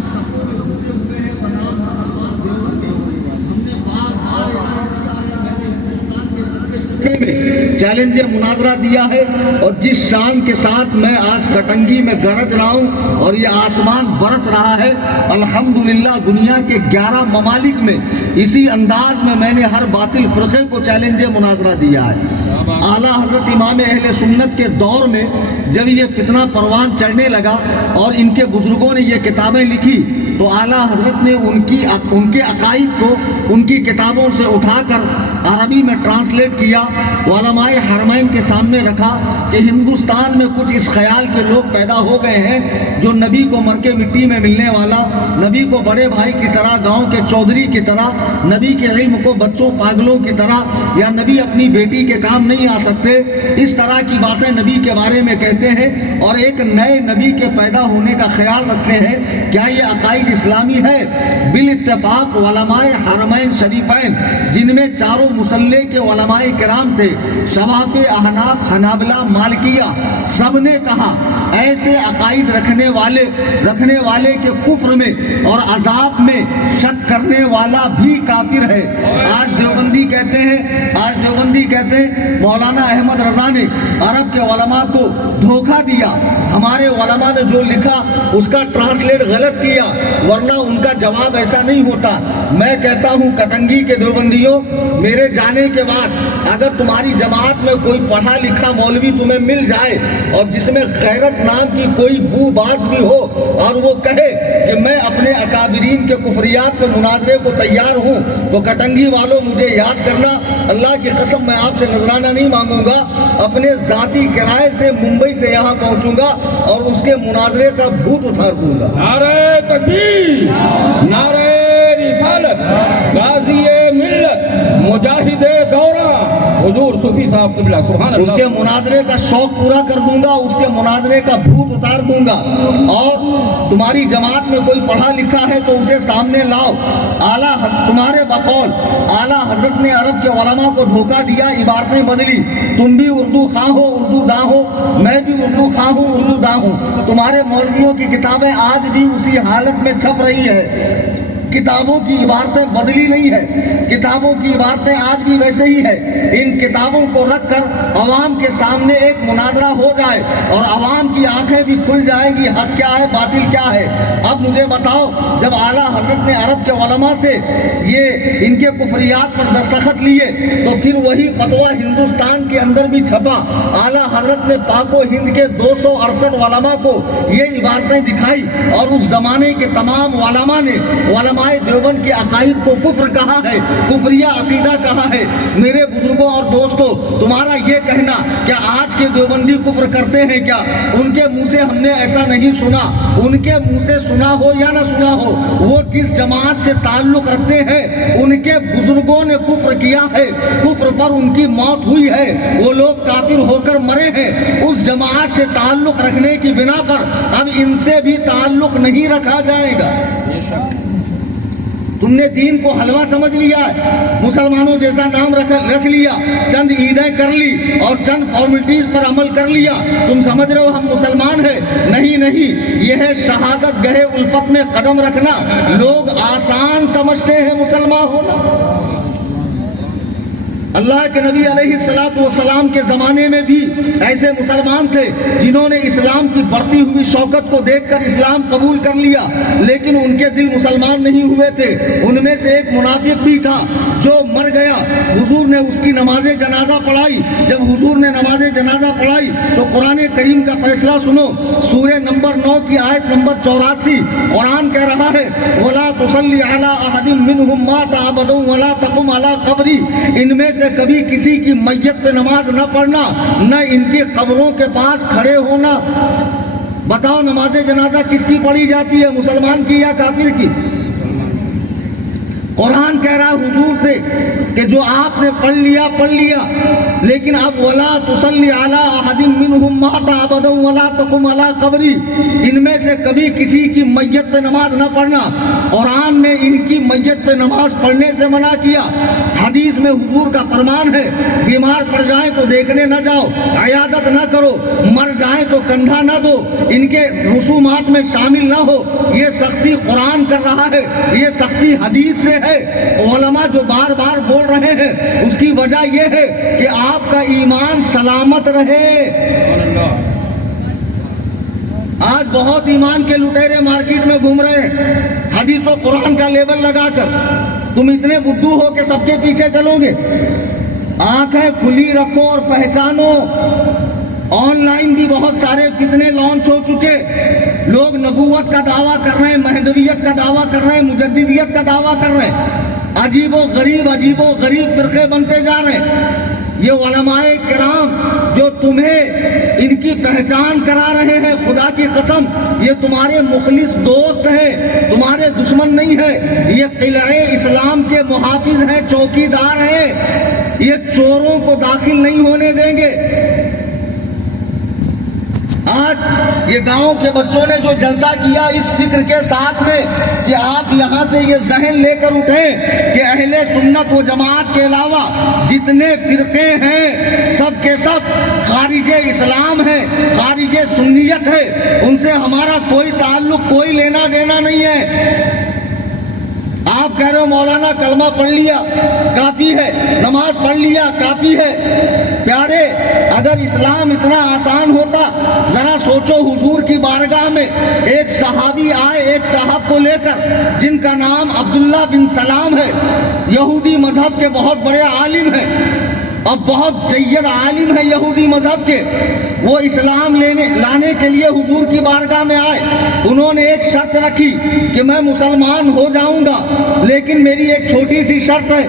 چیلنج مناظرہ دیا ہے، اور جس شان کے ساتھ میں آج کٹنگی میں گرج رہا ہوں اور یہ آسمان برس رہا ہے، الحمدللہ دنیا کے 11 ممالک میں اسی انداز میں نے ہر باطل فرقے کو چیلنج مناظرہ دیا ہے۔ اعلیٰ حضرت امام اہل سنت کے دور میں جب یہ فتنہ پروان چڑھنے لگا اور ان کے بزرگوں نے یہ کتابیں لکھی تو اعلیٰ حضرت نے ان کے عقائد کو ان کی کتابوں سے اٹھا کر عربی میں ٹرانسلیٹ کیا، علماء حرمین کے سامنے رکھا کہ ہندوستان میں کچھ اس خیال کے لوگ پیدا ہو گئے ہیں جو نبی کو مر کے مٹی میں ملنے والا، نبی کو بڑے بھائی کی طرح، گاؤں کے چودھری کی طرح، نبی کے علم کو بچوں پاگلوں کی طرح، یا نبی اپنی بیٹی کے کام نہیں آ سکتے، اس طرح کی باتیں نبی کے بارے میں کہتے ہیں اور ایک نئے نبی کے پیدا ہونے کا خیال رکھتے ہیں۔ کیا یہ عقائد اسلامی ہے؟ بالاتفاق علماء حرمین شریفین جن میں چاروں مسلح کے علماء کرام تھے، شواف، احناف، حنابلہ، مالکیہ، سب نے کہا ایسے عقائد رکھنے والے کے کفر میں اور عذاب میں شک کرنے والا بھی کافر ہے۔ آج دیوبندی کہتے ہیں مولانا احمد رضا نے عرب کے علماء کو دھوکہ دیا، ہمارے علماء نے جو لکھا اس کا ٹرانسلیٹ غلط کیا، ورنہ ان کا جواب ایسا نہیں ہوتا۔ میں کہتا ہوں کٹنگی کے دیوبندیوں، میرے جانے کے بعد اگر تمہاری جماعت میں کوئی پڑھا لکھا مولوی تمہیں مل جائے اور جس میں غیرت نام کی کوئی بو باز بھی ہو اور وہ کہے کہ میں اپنے اکابرین کے کفریات کے مناظرے کو تیار ہوں، تو کٹنگی والوں مجھے یاد کرنا، اللہ کی قسم میں آپ سے نذرانہ نہیں مانگوں گا، اپنے ذاتی کرائے سے ممبئی سے یہاں پہنچوں گا اور اس کے مناظرے کا بھوت اتار دوں گا۔ نعرہ تکبیر، نعرہ رسالت، غازی ملت، مجاہد دورہ حضور صوفی صاحب قبلہ سبحان اللہ، اس کے مناظرے کا شوق پورا کر دوں گا، اس کے مناظرے کا بھوت اتار دوں گا۔ اور تمہاری جماعت میں کوئی پڑھا لکھا ہے تو اسے سامنے لاؤ۔ تمہارے بقول اعلیٰ حضرت نے عرب کے علماء کو دھوکہ دیا، عبارتیں بدلی، تم بھی اردو خواہ ہو اردو داں ہو، میں بھی اردو خواہ ہوں اردو داں ہوں۔ تمہارے مولویوں کی کتابیں آج بھی اسی حالت میں چھپ رہی ہے، کتابوں کی عبارتیں بدلی نہیں ہے، کتابوں کی عبارتیں آج بھی ویسے ہی ہے۔ ان کتابوں کو رکھ کر عوام کے سامنے ایک مناظرہ ہو جائے اور عوام کی آنکھیں بھی کھل جائیں گی، حق کیا ہے باطل کیا ہے۔ اب مجھے بتاؤ، جب اعلیٰ حضرت نے عرب کے علماء سے یہ ان کے کفریات پر دستخط لیے تو پھر وہی فتویٰ ہندوستان کے اندر بھی چھپا۔ اعلیٰ حضرت نے پاک و ہند کے 268 علماء کو یہ عبارتیں دکھائی اور اس زمانے کے تمام علماء نے علماء دیوبند کے عقائد کو کفر کہا ہے، کفریہ عقیدہ کہا ہے۔ میرے بزرگوں اور دوستوں، تمہارا یہ کہنا کہ آج کے دیوبندی کفر کرتے ہیں کیا، ان کے منہ سے ہم نے ایسا نہیں سنا۔ ان کے منہ سے سنا ہو یا نہ سنا ہو، وہ جس جماعت سے تعلق رکھتے ہیں ان کے بزرگوں نے کفر کیا ہے، کفر پر ان کی موت ہوئی ہے، وہ لوگ کافر ہو کر مرے ہیں۔ اس جماعت سے تعلق رکھنے کی بنا پر اب ان سے بھی تعلق نہیں رکھا جائے گا۔ تم نے دین کو حلوہ سمجھ لیا ہے، مسلمانوں جیسا نام رکھ لیا، چند عیدیں کر لی اور چند فارمیلٹیز پر عمل کر لیا، تم سمجھ رہے ہو ہم مسلمان ہیں؟ نہیں، یہ ہے شہادت گہے الفت میں قدم رکھنا۔ لوگ آسان سمجھتے ہیں مسلمان ہونا۔ اللہ کے نبی علیہ السلام کے زمانے میں بھی ایسے مسلمان تھے جنہوں نے اسلام کی بڑھتی ہوئی شوکت کو دیکھ کر اسلام قبول کر لیا، لیکن ان کے دل مسلمان نہیں ہوئے تھے۔ ان میں سے ایک منافق بھی تھا جو مر گیا، حضور نے اس کی نماز جنازہ پڑھائی۔ جب حضور نے نماز جنازہ پڑھائی تو قرآن کریم کا فیصلہ سنو، سورہ نمبر 9 کی آیت نمبر 84، قرآن کہہ رہا ہے وَلَا تُصَلِّ عَلَىٰ أَحَدٍ مِّنْهُمْ مَاتَ أَبَدًا وَلَا تَقُمْ عَلَىٰ قَبْرِهِ۔ ان میں سے کبھی کسی کی میت پہ نماز نہ پڑھنا، نہ ان کی قبروں کے پاس کھڑے ہونا۔ بتاؤ نماز جنازہ کس کی پڑھی جاتی ہے، مسلمان کی یا کافر کی؟ قرآن کہہ رہا حضور سے کہ جو آپ نے پڑھ لیا لیکن اب ولا تصلی علی احد منہم مات ابدا ولا تقم علی قبری، ان میں سے کبھی کسی کی میت پہ نماز نہ پڑھنا۔ قرآن نے ان کی میت پہ نماز پڑھنے سے منع کیا۔ حدیث میں حضور کا فرمان ہے بیمار پڑ جائیں تو دیکھنے نہ جاؤ، عیادت نہ کرو، مر جائیں تو کندھا نہ دو، ان کے رسومات میں شامل نہ ہو۔ یہ سختی قرآن کر رہا ہے، یہ سختی حدیث سے ہے۔ علماء جو بار بار بول رہے ہیں اس کی وجہ یہ ہے کہ آپ کا ایمان سلامت رہے۔ آج بہت ایمان کے لٹیرے مارکیٹ میں گھوم رہے ہیں حدیث و قرآن کا لیبل لگا کر۔ تم اتنے بدھو ہو کہ سب کے پیچھے چلو گے؟ آنکھیں کھلی رکھو اور پہچانو۔ آن لائن بھی بہت سارے فتنے لانچ ہو چکے، لوگ نبوت کا دعویٰ کر رہے ہیں، مہدویت کا دعویٰ کر رہے ہیں، مجددیت کا دعویٰ کر رہے ہیں، عجیب و غریب فرقے بنتے جا رہے ہیں۔ یہ علماء کرام جو تمہیں ان کی پہچان کرا رہے ہیں، خدا کی قسم یہ تمہارے مخلص دوست ہیں، تمہارے دشمن نہیں ہے۔ یہ قلعہ اسلام کے محافظ ہیں، چوکیدار ہیں، یہ چوروں کو داخل نہیں ہونے دیں گے۔ آج یہ گاؤں کے بچوں نے جو جلسہ کیا اس فکر کے ساتھ میں کہ آپ یہاں سے یہ ذہن لے کر اٹھیں کہ اہل سنت و جماعت کے علاوہ جتنے فرقے ہیں سب کے سب خارج اسلام ہیں، خارج سنیت ہے، ان سے ہمارا کوئی تعلق، کوئی لینا دینا نہیں ہے۔ آپ کہہ رہے ہو مولانا کلمہ پڑھ لیا کافی ہے، نماز پڑھ لیا کافی ہے۔ پیارے، اگر اسلام اتنا آسان ہوتا ذرا سوچو، حضور کی بارگاہ میں ایک صحابی آئے ایک صاحب کو لے کر جن کا نام عبداللہ بن سلام ہے، یہودی مذہب کے بہت بڑے عالم ہیں اور بہت جید عالم ہے یہودی مذہب کے۔ وہ اسلام لانے کے لیے حضور کی بارگاہ میں آئے۔ انہوں نے ایک شرط رکھی کہ میں مسلمان ہو جاؤں گا لیکن میری ایک چھوٹی سی شرط ہے۔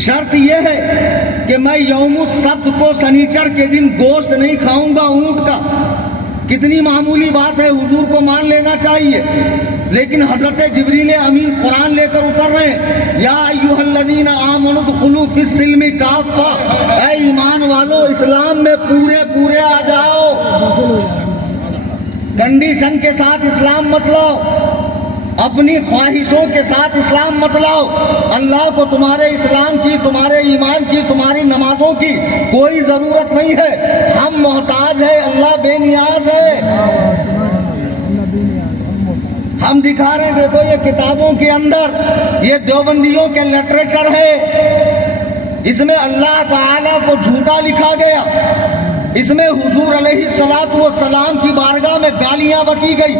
شرط یہ ہے کہ میں یوم السبت کو سنیچر کے دن گوشت نہیں کھاؤں گا اونٹ کا۔ کتنی معمولی بات ہے، حضور کو مان لینا چاہیے، لیکن حضرت جبریل امین قرآن لے کر اتر رہے ہیں، یا ایھا الذین آمنوا ادخلوا فی السلم کافہ، اے ایمان والو اسلام میں پورے آ جاؤ۔ کنڈیشن کے ساتھ اسلام مت لاؤ، اپنی خواہشوں کے ساتھ اسلام مت لاؤ۔ اللہ کو تمہارے اسلام کی، تمہارے ایمان کی، تمہاری نمازوں کی کوئی ضرورت نہیں ہے۔ ہم محتاج ہیں، اللہ بے نیاز ہے۔ ہم دکھا رہے ہیں، دیکھو یہ کتابوں کے اندر یہ دیوبندیوں کے لٹریچر ہے، اس میں اللہ تعالیٰ کو جھوٹا لکھا گیا، اس میں حضور علیہ الصلوۃ والسلام کی بارگاہ میں گالیاں بکی گئی۔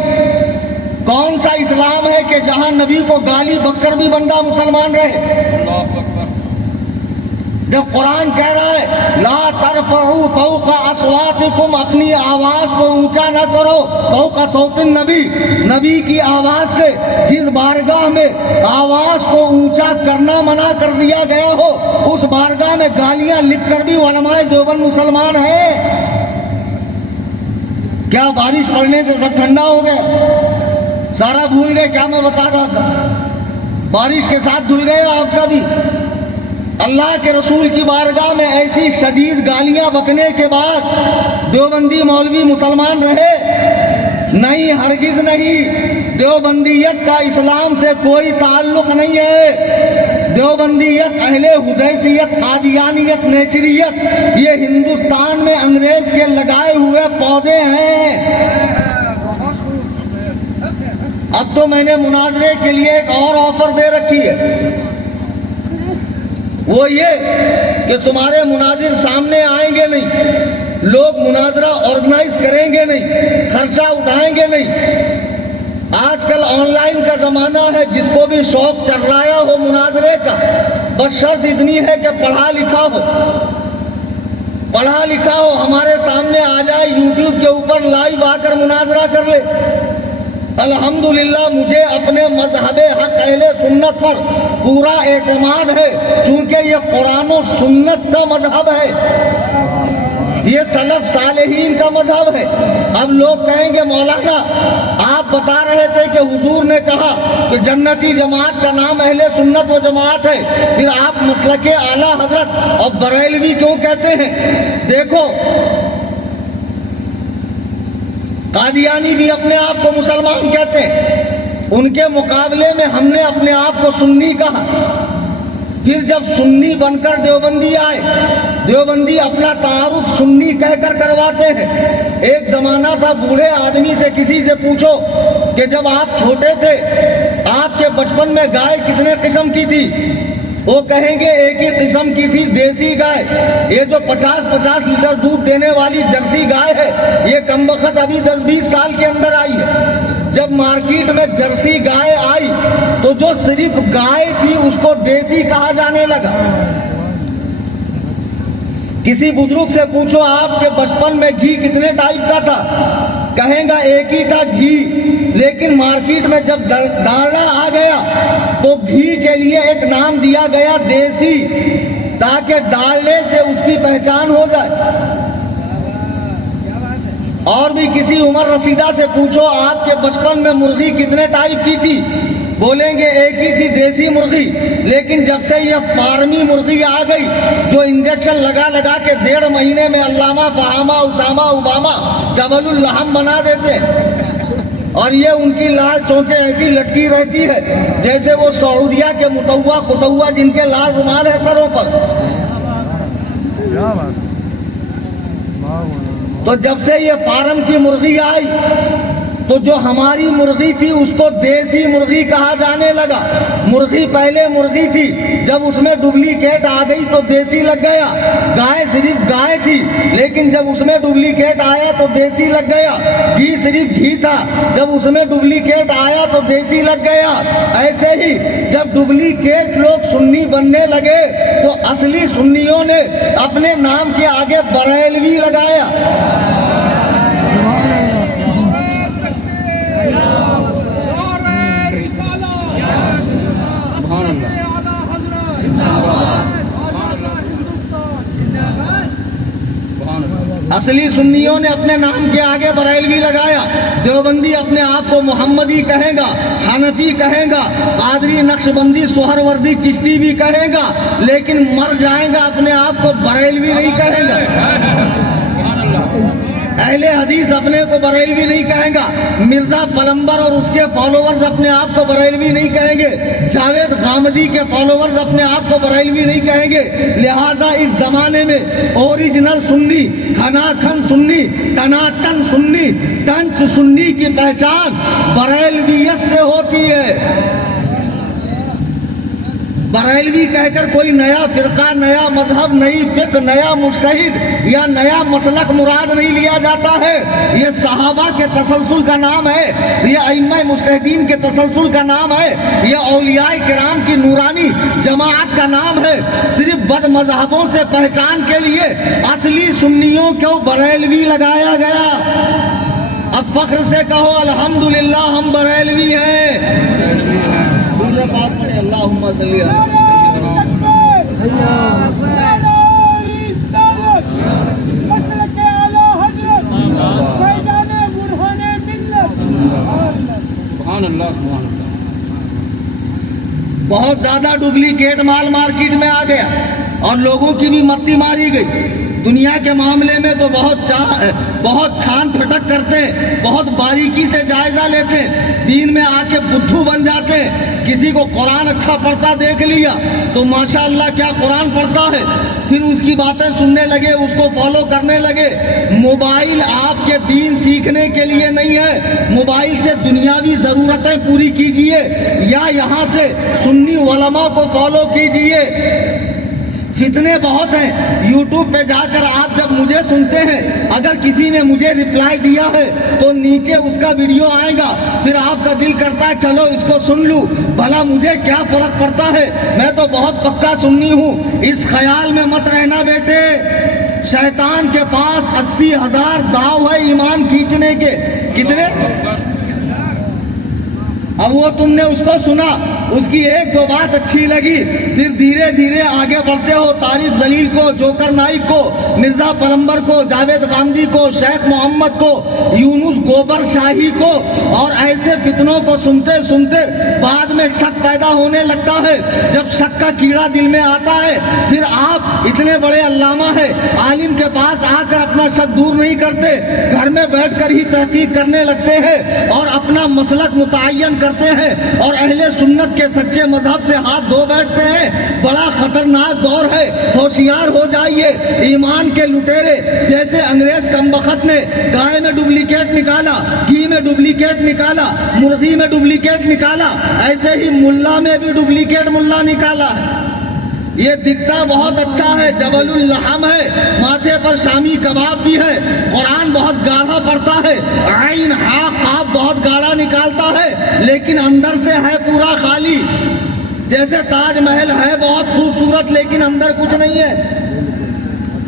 کون سا اسلام ہے کہ جہاں نبی کو گالی بک کر بھی بندہ مسلمان رہے؟ جب قرآن کہہ رہا ہے لا ترفعوا فوق اصواتکم، اپنی آواز کو اونچا نہ کرو، فوق صوت النبی، نبی کی آواز سے جس بارگاہ میں آواز کو اونچا کرنا منع کر دیا گیا ہو اس بارگاہ میں گالیاں لکھ کر بھی علماء دیوبند مسلمان ہیں۔ کیا بارش پڑنے سے سب ٹھنڈا ہو گیا؟ سارا بھول گئے کیا میں بتا رہا تھا؟ بارش کے ساتھ دھل گئے آپ کا بھی؟ اللہ کے رسول کی بارگاہ میں ایسی شدید گالیاں بکنے کے بعد دیوبندی مولوی مسلمان رہے؟ نہیں، ہرگز نہیں۔ دیوبندیت کا اسلام سے کوئی تعلق نہیں ہے۔ دیوبندیت، اہل حدیثیت، قادیانیت، نیچریت یہ ہندوستان میں انگریز کے لگائے ہوئے پودے ہیں۔ اب تو میں نے مناظرے کے لیے ایک اور آفر دے رکھی ہے، وہ یہ کہ تمہارے مناظر سامنے آئیں گے نہیں، لوگ مناظرہ آرگنائز کریں گے نہیں، خرچہ اٹھائیں گے نہیں۔ آج کل آن لائن کا زمانہ ہے، جس کو بھی شوق چل رہا ہو مناظرے کا، بس شرط اتنی ہے کہ پڑھا لکھا ہو، ہمارے سامنے آ جائے، یوٹیوب کے اوپر لائیو آ کر مناظرہ کر لے۔ الحمدللہ مجھے اپنے مذہب حق اہل سنت پر پورا اعتماد ہے، چونکہ یہ قرآن و سنت کا مذہب ہے۔ یہ سلف صالحین کا مذہب ہے۔ اب لوگ کہیں گے مولانا آپ بتا رہے تھے کہ حضور نے کہا کہ جنتی جماعت کا نام اہل سنت و جماعت ہے، پھر آپ مسلک اعلی حضرت اور بریلوی کیوں کہتے ہیں؟ دیکھو قادیانی بھی اپنے آپ کو مسلمان کہتے ہیں، ان کے مقابلے میں ہم نے اپنے آپ کو سنی کہا۔ پھر جب سنی بن کر دیوبندی آئے، دیوبندی اپنا تعارف سنی کہہ کر کرواتے ہیں۔ ایک زمانہ تھا بوڑھے آدمی سے کسی سے پوچھو کہ جب آپ چھوٹے تھے آپ کے بچپن میں گائے کتنے قسم کی تھی؟ وہ کہیں گے ایک ہی قسم کی تھی، دیسی گائے۔ یہ جو 50-50 لیٹر دودھ دینے والی جرسی گائے ہے یہ کم بخت ابھی 10-20 سال کے اندر آئی ہے۔ جب مارکیٹ میں جرسی گائے آئی تو جو صرف گائے تھی اس کو دیسی کہا جانے لگا۔ کسی بزرگ سے پوچھو آپ کے بچپن میں گھی کتنے ٹائپ کا تھا؟ کہیں گا ایک ہی تھا گھی، لیکن مارکیٹ میں جب ڈالڈا آ گیا تو گھی کے لیے ایک نام دیا گیا دیسی، تاکہ ڈالڈے سے اس کی پہچان ہو جائے۔ اور بھی کسی عمر رسیدہ سے پوچھو آپ کے بچپن میں مرغی کتنے ٹائپ کی تھی؟ بولیں گے ایک ہی تھی، دیسی مرغی۔ لیکن جب سے یہ فارمی مرغی آ گئی جو انجیکشن لگا لگا کے 1.5 مہینے میں علامہ فہامہ اسامہ اوباما جبل اللحم بنا دیتے، اور یہ ان کی لال چونچیں ایسی لٹکی رہتی ہے جیسے وہ سعودیہ کے متوا قطوا جن کے لال رومال ہے سروں پر۔ تو جب سے یہ فارم کی مرغی آئی تو جو ہماری مرغی تھی اس کو دیسی مرغی کہا جانے لگا۔ مرغی پہلے مرغی تھی، جب اس میں ڈپلیکیٹ آ گئی تو دیسی لگ گیا۔ گائے صرف گائے تھی، لیکن جب اس میں ڈپلیکیٹ آیا تو دیسی لگ گیا۔ گھی صرف گھی تھا، جب اس میں ڈپلیکیٹ آیا تو دیسی لگ گیا۔ ایسے ہی جب ڈپلیکیٹ لوگ سنی بننے لگے تو اصلی سنیوں نے اپنے نام کے آگے بریلوی لگایا۔ اصلی سنیوں نے اپنے نام کے آگے بریلوی لگایا۔ دیوبندی اپنے آپ کو محمدی کہے گا، حنفی کہے گا، قادری نقشبندی سہروردی چشتی بھی کہے گا، لیکن مر جائے گا اپنے آپ کو بریلوی نہیں کہے گا۔ اہل حدیث اپنے کو بریلوی نہیں کہیں گا، مرزا پلمبر اور اس کے فالوورز اپنے آپ کو بریلوی نہیں کہیں گے، جاوید غامدی کے فالوورز اپنے آپ کو بریلوی نہیں کہیں گے۔ لہٰذا اس زمانے میں اوریجنل سنی، کھنا کھن سنی، ٹناٹن سنی، ٹنچ سنی کی پہچان بریلویت سے ہوتی ہے۔ بریلوی کہہ کر کوئی نیا فرقہ، نیا مذہب، نئی فقہ، نیا مجتہد یا نیا مسلک مراد نہیں لیا جاتا ہے۔ یہ صحابہ کے تسلسل کا نام ہے، یہ ائمہ مجتہدین کے تسلسل کا نام ہے، یہ اولیاء کرام کی نورانی جماعت کا نام ہے۔ صرف بد مذہبوں سے پہچان کے لیے اصلی سنیوں کو بریلوی لگایا گیا۔ اب فخر سے کہو الحمدللہ ہم بریلوی ہیں۔ اللہم صلی بہت زیادہ ڈپلیکیٹ مال مارکیٹ میں آ گیا اور لوگوں کی بھی متی ماری گئی۔ دنیا کے معاملے میں تو بہت چھان پھٹک کرتے ہیں، بہت باریکی سے جائزہ لیتے ہیں، دین میں آ کے بدھو بن جاتے ہیں۔ کسی کو قرآن اچھا پڑھتا دیکھ لیا تو ماشاءاللہ کیا قرآن پڑھتا ہے، پھر اس کی باتیں سننے لگے، اس کو فالو کرنے لگے۔ موبائل آپ کے دین سیکھنے کے لیے نہیں ہے، موبائل سے دنیاوی ضرورتیں پوری کیجئے یا یہاں سے سنی علماء کو فالو کیجئے۔ فتنے بہت ہیں، یوٹیوب پہ جا کر آپ جب مجھے سنتے ہیں، اگر کسی نے مجھے رپلائی دیا ہے تو نیچے اس کا ویڈیو آئے گا، پھر آپ کا دل کرتا ہے چلو اس کو سن لوں، بھلا مجھے کیا فرق پڑتا ہے، میں تو بہت پکا سنی ہوں۔ اس خیال میں مت رہنا بیٹے، شیطان کے پاس 80,000 داؤ ہے ایمان کھینچنے کے۔ کتنے؟ اب وہ تم نے اس کو سنا، اس کی ایک دو بات اچھی لگی، پھر دھیرے دھیرے آگے بڑھتے ہو طارق جلیل کو، جوکر نائک کو، مرزا پلمبر کو، جاوید غامدی کو، شیخ محمد کو، یونس گوبر شاہی کو، اور ایسے فتنوں کو سنتے سنتے بعد میں شک پیدا ہونے لگتا ہے۔ جب شک کا کیڑا دل میں آتا ہے پھر آپ اتنے بڑے علامہ ہیں، عالم کے پاس آ کر اپنا شک دور نہیں کرتے، گھر میں بیٹھ کر ہی تحقیق کرنے لگتے ہیں اور اپنا مسلک متعین کرتے ہیں اور اہل سنت کے سچے مذہب سے ہاتھ دھو بیٹھتے ہیں۔ بڑا خطرناک دور ہے، ہوشیار ہو جائیے۔ ایمان کے لٹیرے جیسے انگریز کمبخت نے گائے میں ڈپلیکیٹ نکالا، گھی میں ڈپلیکیٹ نکالا، مرغی میں ڈپلیکیٹ نکالا، ایسے ہی ملا میں بھی ڈپلیکیٹ ملا نکالا۔ یہ دکھتا بہت اچھا ہے، جبل اللحم ہے، ماتھے پر شامی کباب بھی ہے، قرآن بہت گاڑھا پڑتا ہے، عین ہا قاف بہت گاڑھا نکالتا ہے، لیکن اندر سے ہے پورا خالی۔ جیسے تاج محل ہے بہت خوبصورت لیکن اندر کچھ نہیں ہے،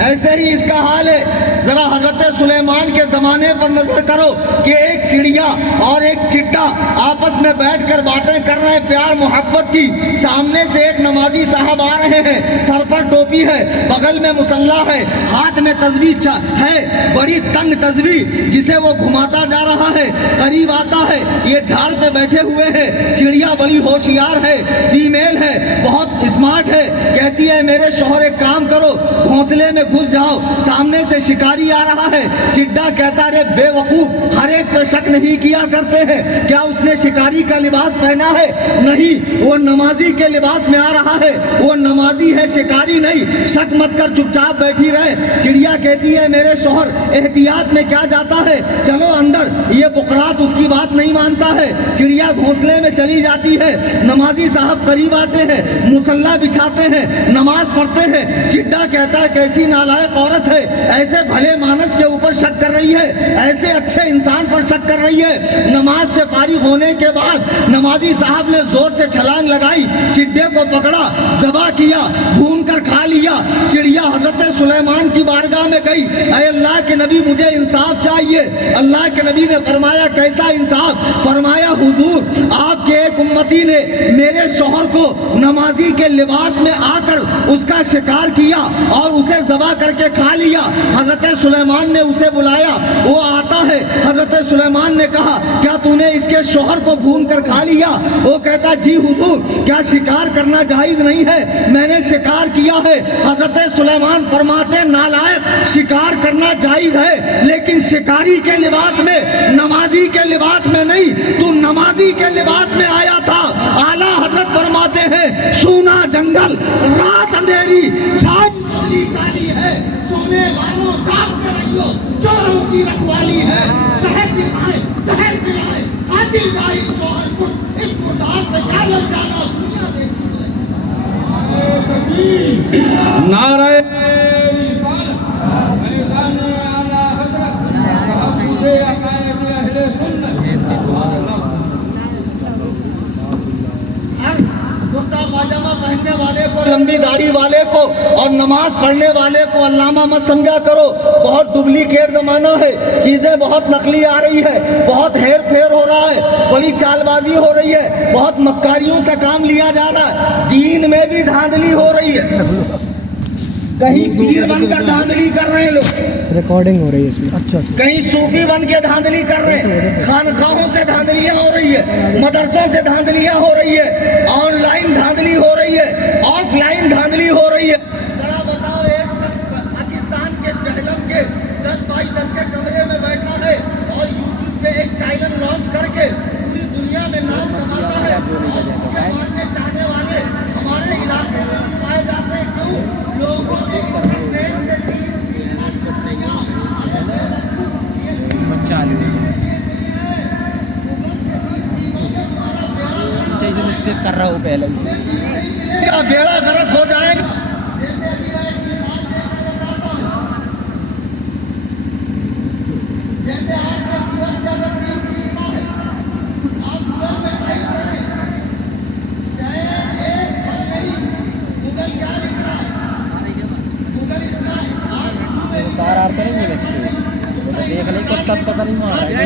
ایسے ہی اس کا حال ہے۔ ذرا حضرت سلیمان کے زمانے پر نظر کرو کہ ایک چڑیا اور ایک چٹا آپس میں بیٹھ کر باتیں کر رہے ہیں پیار محبت کی، سامنے سے ایک نمازی صاحب آ رہے ہیں، سر پر ٹوپی ہے، بغل میں مصلا ہے، ہاتھ میں تسبیح ہے، بڑی تنگ تسبیح جسے وہ گھماتا جا رہا ہے، قریب آتا ہے، یہ جھاڑ پہ بیٹھے ہوئے ہیں، چڑیا بڑی ہوشیار ہے، فیمیل ہے، بہت اسمارٹ ہے، کہتی ہے میرے شوہر ایک کام کرو، گھونسلے میں گھس جاؤ، سامنے سے شکاری آ رہا ہے۔ چڈا کہتا رے بے وقوف، ہر ایک پہ شک نہیں کیا کرتے ہیں، کیا اس نے شکاری کا لباس پہنا ہے؟ نہیں، وہ نمازی کے لباس میں آ رہا ہے، وہ نمازی ہے شکاری نہیں، شک مت کر چپ چاپ بیٹھی رہے۔ چڑیا کہتی ہے میرے شوہر احتیاط میں کیا جاتا ہے، چلو اندر۔ یہ بقرات اس کی بات نہیں مانتا ہے، چڑیا گھونسلے میں چلی جاتی ہے، نمازی صاحب قریب آتے ہیں، مصلا بچھاتے ہیں، نماز پڑھتے ہیں۔ چڈا کہتا ہے کیسی نالائق عورت ہے، ایسے بھلے مانس کے اوپر شک کر رہی ہے، ایسے اچھے انسان پر شک کر رہی ہے۔ نماز سے فارغ ہونے کے بعد نمازی صاحب نے زور سے چھلانگ لگائی، چڈے کو پکڑا، ذبح کیا، بھون کر کھا لیا۔ چڑیا حضرت سلیمان کی بارگاہ میں گئی، اے اللہ کے نبی مجھے انصاف چاہیے۔ اللہ کے نبی نے فرمایا کیسا انصاف؟ فرمایا حضور آپ کے ایک امتی نے میرے شوہر کو نمازی کے لباس میں آ کر اس کا شکار کیا اور اسے ذبح کر کے کھا لیا۔ حضرت سلیمان نے اسے بلایا، وہ آتا ہے، حضرت سلیمان نے کہا کیا تو نے اس کے شوہر کو بھون کر کھا لیا؟ وہ کہتا جی حضور، کیا شکار کرنا جائز نہیں ہے؟ میں نے شکار کیا ہے۔ حضرت سلیمان فرماتے نالائق، شکار کرنا جائز ہے لیکن شکاری کے لباس میں، نمازی کے لباس میں نہیں، تو نمازی کے لباس میں آیا تھا۔ اعلیٰ حضرت فرماتے ہیں سونا جنگل، رات اندھیری، چھائی کالی ہے، سونے والوں جاگتے رہیو، چوروں کی رکھوالی ہے، شہر دکھائے، زہر پلائے، قاتل گائے شوہر کو، اس مردار پہ کیا لگ جانا، دنیا دیکھی۔ نعرہ رسالت، میدان اعلیٰ حضرت، تحفظ عقائد اہل سنت۔ کرتا پاجامہ پہننے والے کو، لمبی داڑھی والے کو اور نماز پڑھنے والے کو علامہ مت سمجھا کرو۔ بہت ڈپلیکیٹ زمانہ ہے، چیزیں بہت نقلی آ رہی ہے، بہت ہیر پھیر ہو رہا ہے، بڑی چال بازی ہو رہی ہے، بہت مکاریوں سے کام لیا جا رہا ہے، دین میں بھی دھاندلی ہو رہی ہے۔ کہیں پیر بن کر دھاندلی کر رہے ہیں لوگ، ریکارڈنگ ہو رہی ہے اس میں۔ اچھا، کہیں صوفی بن کے دھاندلی کر رہے ہیں، خانقاہوں سے دھاندلیاں ہو رہی ہے، مدرسوں سے دھاندلیاں ہو رہی ہے، آن لائن دھاندلی ہو رہی ہے، آف لائن دھاندلی ہو رہی ہے۔ ذرا بتاؤ، ایک شخص پاکستان کے جہلم کے 10x10 کے کمرے میں بیٹھا ہے اور یوٹیوب پہ ایک چینل لانچ کر کے پوری دنیا میں نام کماتا ہے، اور اس کے ماننے چاہنے والے ہمارے علاقے میں بھی پائے جاتے ہیں۔ کیوں؟ لوگوں نے انٹرنیٹ سے کر رہا ہوں پہلے بیڑا غرق ہو جائے گا۔ دیکھ لیں کب تک پتہ نہیں مار رہا ہے۔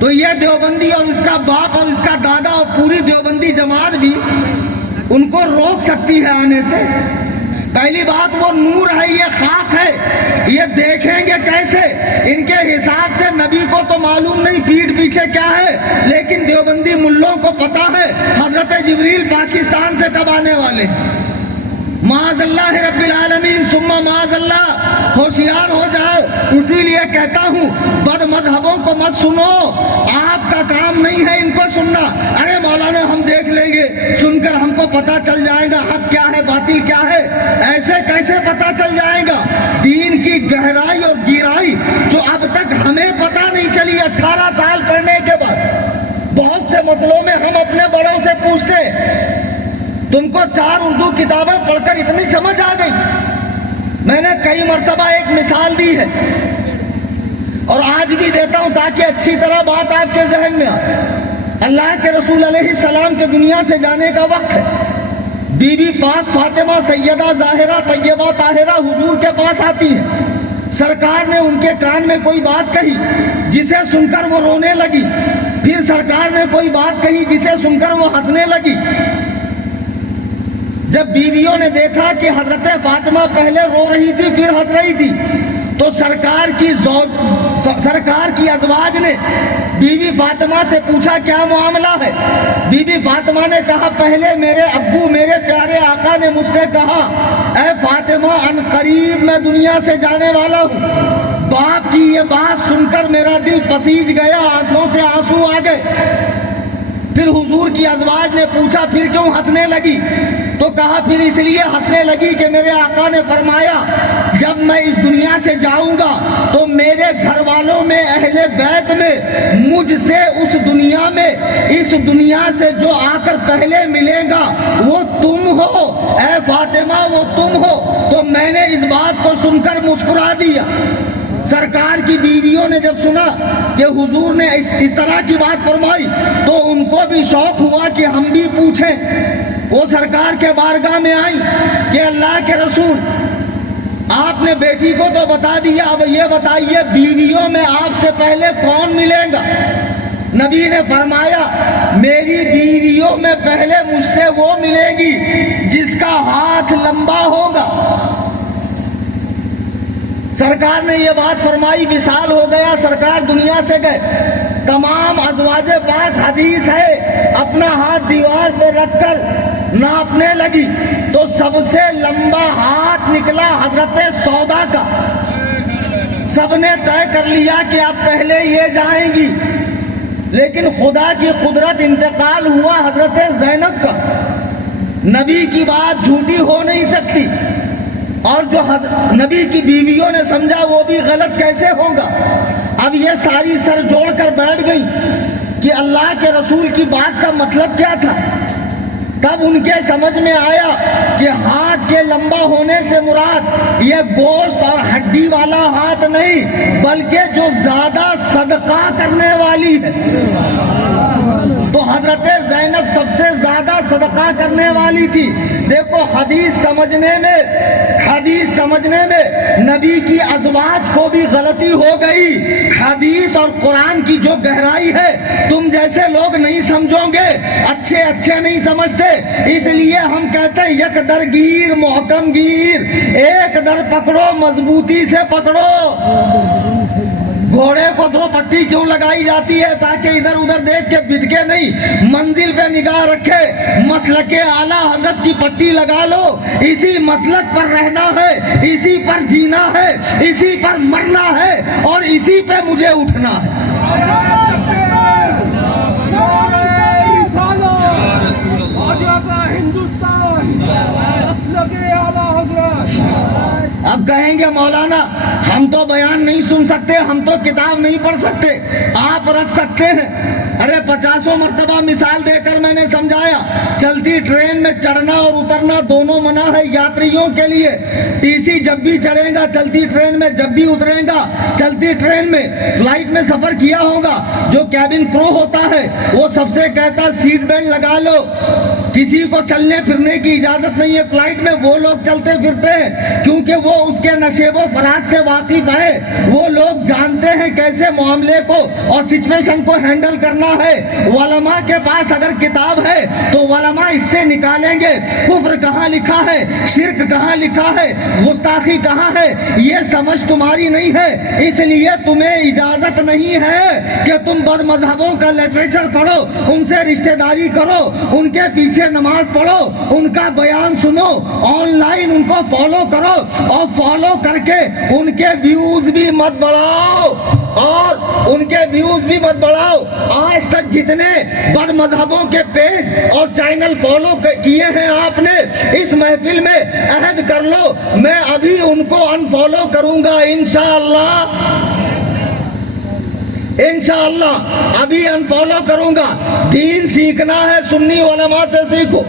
تو یہ دیوبندی اور اس کا باپ اور اس کا دادا اور پوری دیوبندی جماعت بھی ان کو روک سکتی ہے آنے سے؟ پہلی بات وہ نور ہے، یہ خاک ہے، یہ دیکھیں گے کیسے؟ ان کے حساب سے نبی کو تو معلوم نہیں پیٹھ پیچھے کیا ہے، لیکن دیوبندی ملوں کو پتا ہے حضرت جبریل پاکستان سے کب آنے والے۔ معاذ اللہ رب العالمین ثم معاذ اللہ، ہوشیار ہو جاؤ۔ اسی لیے کہتا ہوں بد مذہبوں کو مت سنو، آپ کا کام نہیں ہے ان کو سننا۔ ارے مولانا ہم دیکھ لیں گے، سن کر ہم کو پتا چل جائے گا حق کیا ہے باطل کیا ہے۔ ایسے کیسے پتا چل جائے گا؟ دین کی گہرائی اور گہرائی جو اب تک ہمیں پتا نہیں چلی 18 سال پڑھنے کے بعد۔ بہت سے مسئلوں میں ہم اپنے بڑوں سے پوچھتے، تم کو 4 اردو کتابیں پڑھ کر اتنی سمجھ آ گئی؟ میں نے کئی مرتبہ ایک مثال دی ہے اور آج بھی دیتا ہوں تاکہ اچھی طرح بات آپ کے ذہن میں آئے۔ اللہ کے رسول علیہ السلام کے دنیا سے جانے کا وقت ہے۔ بی بی پاک فاطمہ سیدہ ظاہرہ طیبہ طاہرہ حضور کے پاس آتی ہیں۔ سرکار نے ان کے کان میں کوئی بات کہی جسے سن کر وہ رونے لگی، پھر سرکار نے کوئی بات کہی جسے سن کر وہ ہنسنے لگی۔ جب بیویوں نے دیکھا کہ حضرت فاطمہ پہلے رو رہی تھی پھر ہنس رہی تھی، تو سرکار کی ازواج نے بی بی فاطمہ سے پوچھا کیا معاملہ ہے؟ بی بی فاطمہ نے کہا پہلے میرے ابو میرے پیارے آقا نے مجھ سے کہا اے فاطمہ ان قریب میں دنیا سے جانے والا ہوں۔ باپ کی یہ بات سن کر میرا دل پسیج گیا، آنکھوں سے آنسو آ گئے۔ پھر حضور کی ازواج نے پوچھا پھر کیوں ہنسنے لگی؟ تو کہا پھر اس لیے ہنسنے لگی کہ میرے آقا نے فرمایا جب میں اس دنیا سے جاؤں گا تو میرے گھر والوں میں اہل بیت میں مجھ سے اس دنیا سے جو آ کر پہلے ملے گا وہ تم ہو، اے فاطمہ وہ تم ہو۔ تو میں نے اس بات کو سن کر مسکرا دیا۔ سرکار کی بیویوں نے جب سنا کہ حضور نے اس طرح کی بات فرمائی تو ان کو بھی شوق ہوا کہ ہم بھی پوچھیں۔ وہ سرکار کے بارگاہ میں آئی کہ اللہ کے رسول آپ نے بیٹی کو تو بتا دیا، اب یہ بتائیے بیویوں میں آپ سے پہلے کون ملے گا؟ نبی نے فرمایا میری بیویوں میں پہلے مجھ سے وہ ملے گی جس کا ہاتھ لمبا ہوگا۔ سرکار نے یہ بات فرمائی، وصال ہو گیا، سرکار دنیا سے گئے۔ تمام ازواج پاک حدیث ہے اپنا ہاتھ دیوار پہ رکھ کر ناپنے لگی تو سب سے لمبا ہاتھ نکلا حضرت سودا کا۔ سب نے طے کر لیا کہ اب پہلے یہ جائیں گی، لیکن خدا کی قدرت انتقال ہوا حضرت زینب کا۔ نبی کی بات جھوٹی ہو نہیں سکتی، اور جو نبی کی بیویوں نے سمجھا وہ بھی غلط کیسے ہوگا۔ اب یہ ساری سر جوڑ کر بیٹھ گئی کہ اللہ کے رسول کی بات کا مطلب کیا تھا۔ تب ان کے سمجھ میں آیا کہ ہاتھ کے لمبا ہونے سے مراد یہ گوشت اور ہڈی والا ہاتھ نہیں بلکہ جو زیادہ صدقہ کرنے والی ہے۔ تو حضرت زینب سب سے زیادہ صدقہ کرنے والی تھی۔ دیکھو حدیث سمجھنے میں نبی کی ازواج کو بھی غلطی ہو گئی۔ حدیث اور قرآن کی جو گہرائی ہے تم جیسے لوگ نہیں سمجھو گے، اچھے نہیں سمجھتے، اس لیے ہم کہتے ہیں یک در گیر محکم گیر، ایک در پکڑو مضبوطی سے پکڑو۔ گھوڑے کو 2 پٹی کیوں لگائی جاتی ہے؟ تاکہ ادھر ادھر دیکھ کے بدکے نہیں، منزل پہ نگاہ رکھے۔ مسلک اعلیٰ حضرت کی پٹی لگا لو، اسی مسلک پر رہنا ہے، اسی پر جینا ہے، اسی پر مرنا ہے اور اسی پہ مجھے اٹھنا ہے۔ اب کہیں گے مولانا ہم تو بیان نہیں سن سکتے، ہم تو کتاب نہیں پڑھ سکتے، آپ رکھ سکتے ہیں۔ ارے 50 مرتبہ مثال دے کر میں نے سمجھایا، چلتی ٹرین میں چڑھنا اور اترنا دونوں منع ہے یاتریوں کے لیے۔ ٹی سی جب بھی چڑھے گا چلتی ٹرین میں، جب بھی اترے گا چلتی ٹرین میں، فلائٹ میں سفر کیا ہوگا، جو کیبن کرو ہوتا ہے وہ سب سے کہتا سیٹ بیلٹ لگا لو۔ کسی کو چلنے پھرنے کی اجازت نہیں ہے فلائٹ میں، وہ لوگ چلتے پھرتے ہیں کیونکہ وہ اس کے نشیب و فراز سے واقف ہے، وہ لوگ جانتے ہیں کیسے معاملے کو اور سچ میں سچویشن کو ہینڈل کرنا ہے. علماء کے پاس اگر کتاب ہے تو علماء اس سے نکالیں گے کفر کہاں لکھا ہے, شرک کہاں لکھا ہے, گستاخی کہاں ہے. یہ سمجھ تمہاری نہیں ہے, اس لیے تمہیں اجازت نہیں ہے کہ تم بد مذہبوں کا لٹریچر پڑھو, ان سے رشتہ داری کرو, ان کے پیچھے نماز پڑھو, ان کا بیان سنو, آن لائن ان کو فالو کرو, اور فالو کر کے ان کے ویوز بھی مت بڑھاؤ, اور ان کے ویوز بھی مت بڑھاؤ. آج تک جتنے بد مذہبوں کے پیج اور چینل فالو کیے ہیں آپ نے, اس محفل میں عہد کر لو میں ابھی ان کو انفالو کروں گا انشاءاللہ. انشاءاللہ ابھی انفالو کروں گا. دین سیکھنا ہے سنی علماء سے سیکھو.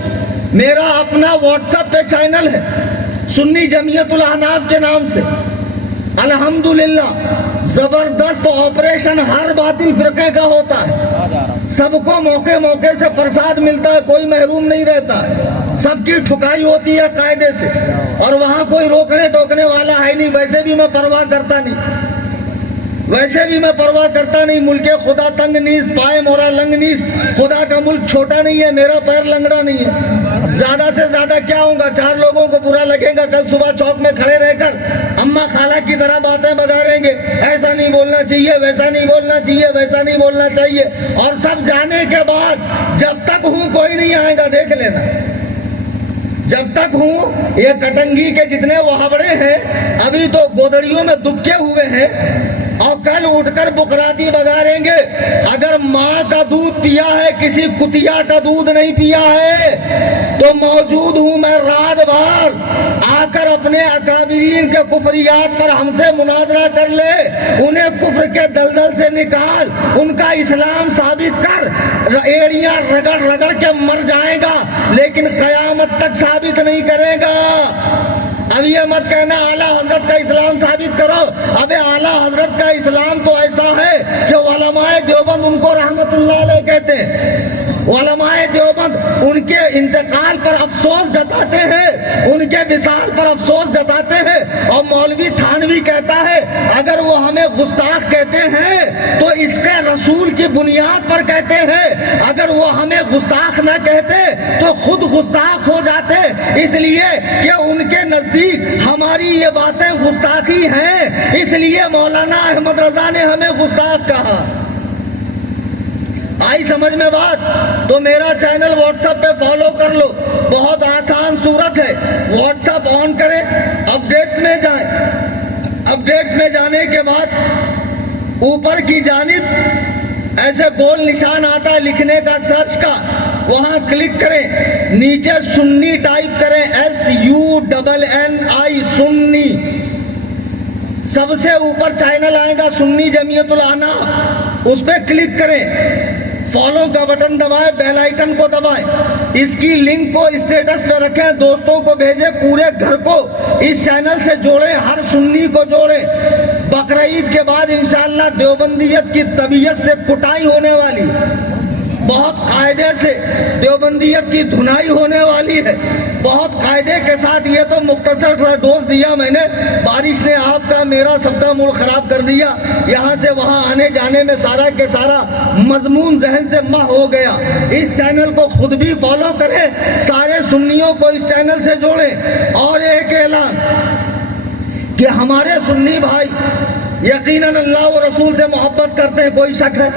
میرا اپنا واٹس ایپ پہ چینل ہے سنی جمعیت الاحناف کے نام سے. الحمدللہ زبردست آپریشن ہر باطل فرقے کا ہوتا ہے. سب کو موقع موقع سے پرساد ملتا ہے, کوئی محروم نہیں رہتا ہے. سب کی ٹھکائی ہوتی ہے قاعدے سے, اور وہاں کوئی روکنے ٹوکنے والا ہے نہیں. ویسے بھی میں پرواہ کرتا نہیں, ملک خدا تنگ نیس پائے مورا لنگ نیس. خدا کا ملک چھوٹا نہیں ہے, میرا پیر لنگڑا نہیں ہے. زیادہ سے زیادہ کیا ہوں گا, 4 لوگوں کو برا لگے گا. کل صبح چوک میں کھڑے رہ کر اماں خالہ کی طرح باتیں بگاڑیں گے, ایسا نہیں بولنا چاہیے, ویسا نہیں بولنا چاہیے, ویسا نہیں بولنا چاہیے. اور سب جانے کے بعد جب تک ہوں کوئی نہیں آئے گا, دیکھ لینا. جب تک ہوں یہ کٹنگی کے جتنے وہابڑے ہیں ابھی تو گودڑیوں میں دبکے ہوئے ہیں, اور کل اٹھ کر بکراتی بگاریں گے. اگر ماں کا دودھ پیا ہے, کسی کتیا کا دودھ نہیں پیا ہے, تو موجود ہوں میں رات بھر. آ کر اپنے اکابرین کے کفریات پر ہم سے مناظرہ کر لے, انہیں کفر کے دلدل سے نکال, ان کا اسلام ثابت کر. ایڑیاں رگڑ رگڑ کے مر جائے گا لیکن قیامت تک ثابت نہیں کرے گا. اب یہ مت کہنا اعلیٰ حضرت کا اسلام ثابت کرو. اب اعلیٰ حضرت کا اسلام تو ایسا ہے کہ علماء دیوبند ان کو رحمت اللہ علیہ کہتے ہیں. علماء دیوبند ان کے انتقال پر افسوس جتاتے ہیں, ان کے وصال پر افسوس جتاتے ہیں. اور مولوی تھانوی کہتا ہے اگر وہ ہمیں گستاخ کہتے ہیں تو عشق رسول کی بنیاد پر کہتے ہیں, اگر وہ ہمیں گستاخ نہ کہتے تو خود گستاخ ہو جاتے, اس لیے کہ ان کے نزدیک ہماری یہ باتیں گستاخی ہیں, اس لیے مولانا احمد رضا نے ہمیں گستاخ کہا. آئی سمجھ میں بات؟ تو میرا چینل واٹس ایپ پہ فالو کر لو, بہت آسان صورت ہے. واٹس ایپ آن کریں, اپڈیٹس میں جائیں, اپڈیٹس میں جانے کے بعد اوپر کی جانب ایسے گول نشان آتا ہے لکھنے کا, سرچ کا, وہاں کلک کریں. نیچے سنی ٹائپ کریں, SUNNI سنی. سب سے اوپر چینل آئے گا سنی جمعیت الاحناف, اس پہ کلک کریں. فالو کا بٹن دبائیں, بیل آئیکن کو دبائیں. اس کی لنک کو اسٹیٹس پہ رکھیں, دوستوں کو بھیجیں, پورے گھر کو اس چینل سے جوڑیں, ہر سنی کو جوڑیں. بقرعید کے بعد انشاءاللہ دیوبندیت کی طبیعت سے کٹائی ہونے والی, بہت قاعدے سے دیوبندیت کی دھنائی ہونے والی ہے, بہت قاعدے کے ساتھ. یہ تو مختصر سا ڈوز دیا میں نے, بارش نے آپ کا میرا سب کا موڈ خراب کر دیا. یہاں سے وہاں آنے جانے میں سارا کے سارا مضمون ذہن سے مح ہو گیا. اس چینل کو خود بھی فالو کریں, سارے سنیوں کو اس چینل سے جوڑیں. اور ایک اعلان کہ ہمارے سنی بھائی یقیناً اللہ و رسول سے محبت کرتے ہیں, کوئی شک ہے؟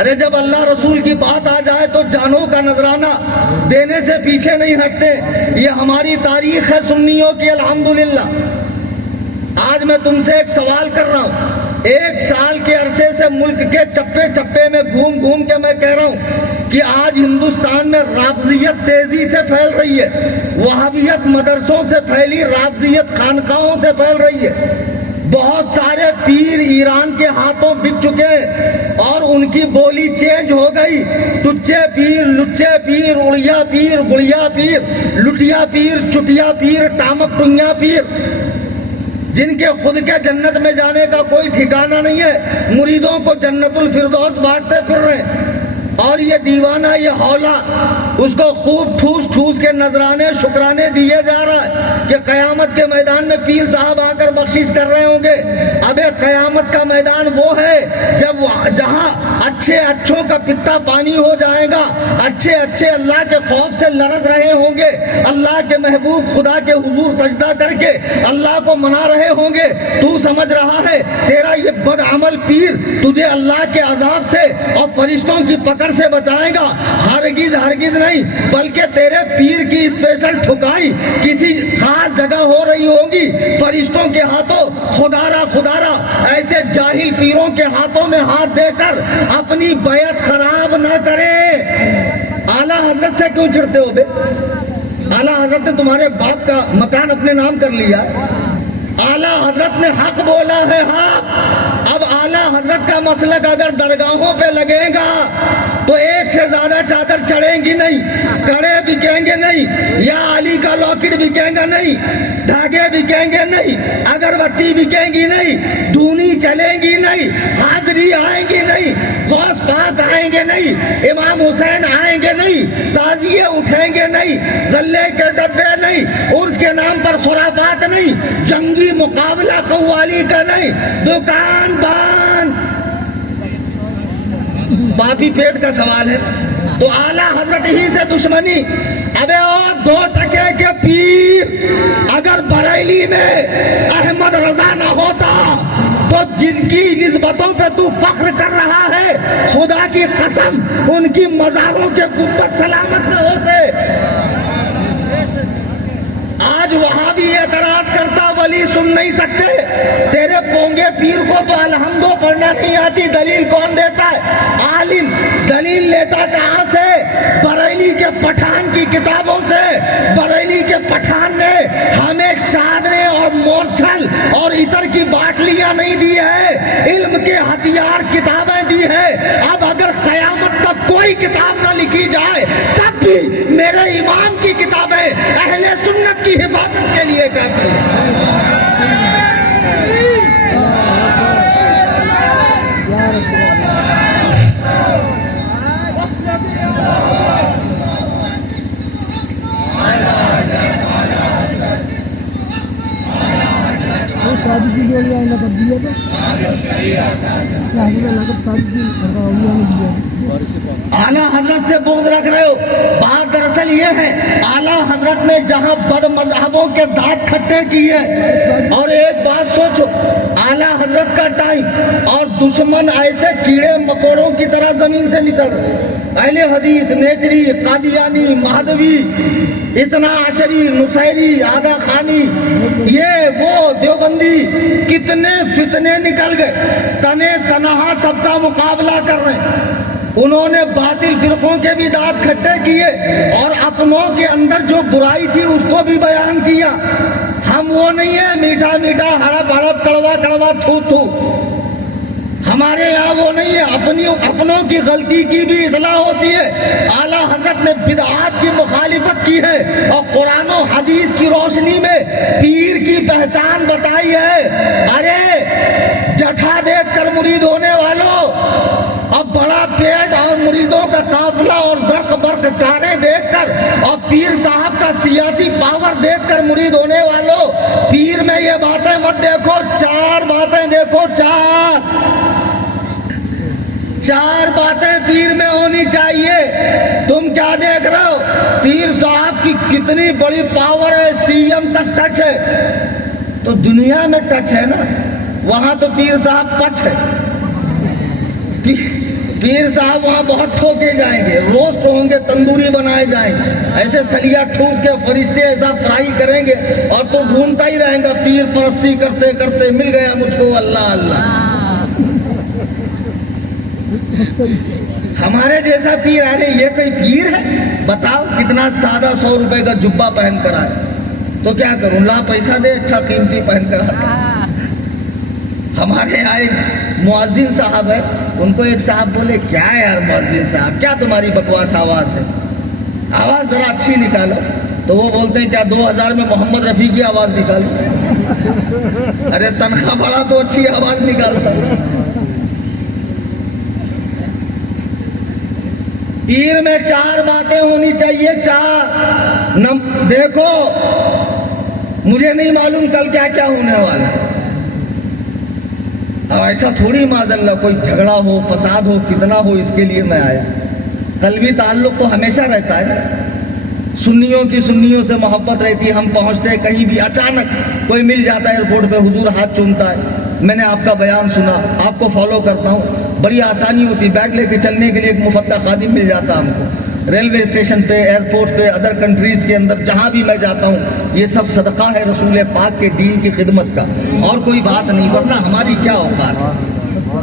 ارے جب اللہ رسول کی بات آ جائے تو جانوں کا نذرانہ دینے سے پیچھے نہیں ہٹتے. یہ ہماری تاریخ ہے سنیوں کی الحمدللہ. آج میں تم سے ایک سوال کر رہا ہوں, 1 سال کے عرصے سے ملک کے چپے چپے میں گھوم گھوم کے میں کہہ رہا ہوں کہ آج ہندوستان میں رافضیت تیزی سے پھیل رہی ہے, وہابیت مدرسوں سے پھیلی, رافضیت خانقاہوں سے پھیل رہی ہے. بہت سارے پیر ایران کے ہاتھوں بک چکے ہیں اور ان کی بولی چینج ہو گئی. ٹچے پیر, لچے پیر, اڑیا پیر, گڑیا پیر, لٹیا پیر, چٹیا پیر, ٹامک ٹنگیا پیر, جن کے خود کے جنت میں جانے کا کوئی ٹھکانہ نہیں ہے, مریدوں کو جنت الفردوس بانٹتے پھر رہے. اور یہ دیوانہ, یہ ہولا اس کو خوب ٹھوس ٹھوس کے نذرانے شکرانے دیے جا رہا ہے کہ قیامت کے میدان میں پیر صاحب آ کر بخشش کر رہے ہوں گے. ابے قیامت کا میدان وہ ہے جہاں اچھے اچھوں کا پتا پانی ہو جائے گا, اچھے اچھے اللہ کے خوف سے لرز رہے ہوں گے, اللہ کے محبوب خدا کے حضور سجدہ کر کے اللہ کو منا رہے ہوں گے. تو سمجھ رہا ہے تیرا یہ بد عمل پیر تجھے اللہ کے عذاب سے اور فرشتوں کی پکڑ سے بچائے گا؟ ہرگز ہرگز نہیں, بلکہ تیرے پیر کی اسپیشل ٹھکائی کسی خاص جگہ ہو رہی ہوگی فرشتوں کے ہاتھوں. خدارا ایسے جاہل پیروں کے ہاتھوں میں ہاتھ دے کر اپنی بیعت خراب نہ کرے. اعلیٰ حضرت سے کیوں چڑھتے ہو بے؟ اعلیٰ حضرت نے تمہارے باپ کا مکان اپنے نام کر لیا. اعلیٰ حضرت نے حق بولا ہے حق. اب اعلیٰ حضرت کا مسلک اگر درگاہوں پہ لگے گا تو ایک سے زیادہ چادر چڑھیں گی نہیں, کڑے بکیں گے نہیں, یا علی کا لاکٹ بکیں گا نہیں, دھاگے بکیں گے نہیں, اگربتی بکیں گی نہیں, دھونی چلیں گی نہیں, حاضری آئیں گی نہیں, غوث پاک آئیں گے نہیں, امام حسین آئیں گے نہیں, تعزیے اٹھیں گے نہیں, غلے کے ڈبے نہیں, عرس کے نام پر خرافات نہیں, جنگی مقابلہ قوالی کا نہیں, دکان بند. باپی پیٹ کا سوال ہے تو اعلیٰ حضرت ہی سے دشمنی. ابے او 2 ٹکے کے پیر اگر بریلی میں احمد رضا نہ ہوتا تو جن کی نسبتوں پہ تو فخر کر رہا ہے خدا کی قسم ان کی مزاروں کے گنبد سلامت نہ ہوتے. آج وہاں بھی اعتراض کرتا ولی سن نہیں سکتے. تیرے پونگے پیر کو تو الحمدو پڑھنا نہیں آتی, دلیل کون دیتا ہے؟ عالم. دلیل لیتا کہاں سے؟ بریلی کے پٹھان کی کتابوں سے. بریلی کے پٹھان نے ہمیں چادریں اور مورچھل اور عطر کی باٹلیاں نہیں دی ہے, علم کے ہتھیار کتابیں دی ہے. اب اگر قیامت تک کوئی کتاب نہ لکھی جائے تب بھی میرے امام کی کتابیں اہل سنت کی حفاظت کے لیے کافی ہے. اعلیٰ حضرت سے بغض رکھ رہے ہو. بات دراصل یہ ہے اعلیٰ حضرت نے جہاں بد مذہبوں کے دانت کھٹے کیے, اور ایک بات سوچو, اعلیٰ حضرت کا ٹائم اور دشمن ایسے کیڑے مکوڑوں کی طرح زمین سے نکل رہے. اہل حدیث, نیچری, قادیانی, مہدوی, اتنا عشری, نصیری, آغا خانی, یہ وہ دیوبندی, کتنے فتنے نکل گئے. تنے تنہا سب کا مقابلہ کر رہے ہیں. انہوں نے باطل فرقوں کے بھی دانت کھٹے کیے اور اپنوں کے اندر جو برائی تھی اس کو بھی بیان کیا. ہم وہ نہیں ہیں میٹھا میٹھا ہڑپ ہڑپ کڑوا کڑوا تھو تھو. ہمارے یہاں وہ نہیں ہے. اپنوں کی غلطی کی بھی اصلاح ہوتی ہے. اعلیٰ حضرت نے بدعات کی مخالفت کی ہے اور قرآن و حدیث کی روشنی میں پیر کی پہچان بتائی ہے. ارے جٹھا دیکھ کر مرید ہونے والوں, اب بڑا پیٹ اور مریدوں کا قافلہ اور زرق برق کاریں دیکھ کر اور پیر صاحب کا سیاسی پاور دیکھ کر مرید ہونے والوں, پیر میں یہ باتیں مت دیکھو, 4 باتیں دیکھو. 4 باتیں پیر میں ہونی چاہیے. تم کیا دیکھ رہے ہو؟ پیر صاحب کی کتنی بڑی پاور ہے, CM تک ٹچ ہے. تو دنیا میں ٹچ ہے نا, وہاں تو پیر صاحب پچ ہے. پیر صاحب وہاں بہت ٹھوکے جائیں گے, روسٹ ہوں گے, تندوری بنائے جائیں گے, ایسے سلیا ٹھوس کے فرشتے ایسا فرائی کریں گے اور تو ڈھونڈتا ہی رہیں گا پیر پرستی کرتے کرتے مل گیا مجھ کو اللہ اللہ. ہمارے جیسا پیر, ارے یہ کوئی پیر ہے؟ بتاؤ کتنا سادہ 100 روپے کا جبہ پہن کر آئے تو کیا کروں, لا پیسہ دے اچھا قیمتی پہن کر آتا. ہمارے یہاں ایک مؤذن صاحب ہے, ان کو ایک صاحب بولے کیا ہے یار مؤذن صاحب, کیا تمہاری بکواس آواز ہے, آواز ذرا اچھی نکالو. تو وہ بولتے ہیں کیا 2000 میں محمد رفیع کی آواز نکالو؟ ارے تنخواہ بڑا تو اچھی آواز نکالتا. پیر میں 4 باتیں ہونی چاہیے، 4 دیکھو مجھے نہیں معلوم کل کیا کیا ہونے والا ہے، اور ایسا تھوڑی معذاللہ کوئی جھگڑا ہو، فساد ہو، فتنہ ہو اس کے لیے میں آیا۔ قلبی تعلق تو ہمیشہ رہتا ہے نا، سنیوں کی سنیوں سے محبت رہتی ہے، ہم پہنچتے ہیں کہیں بھی، اچانک کوئی مل جاتا ہے ایئرپورٹ پہ، حضور ہاتھ چومتا ہے، میں نے آپ کا بیان سنا، آپ کو فالو کرتا ہوں، بڑی آسانی ہوتی، بیگ لے کے چلنے کے لیے ایک مفت کا خادم مل جاتا ہم کو، ریلوے اسٹیشن پہ، ایئرپورٹ پہ، ادر کنٹریز کے اندر جہاں بھی میں جاتا ہوں، یہ سب صدقہ ہے رسول پاک کے دین کی خدمت کا، اور کوئی بات نہیں، ورنہ ہماری کیا اوقات ہے۔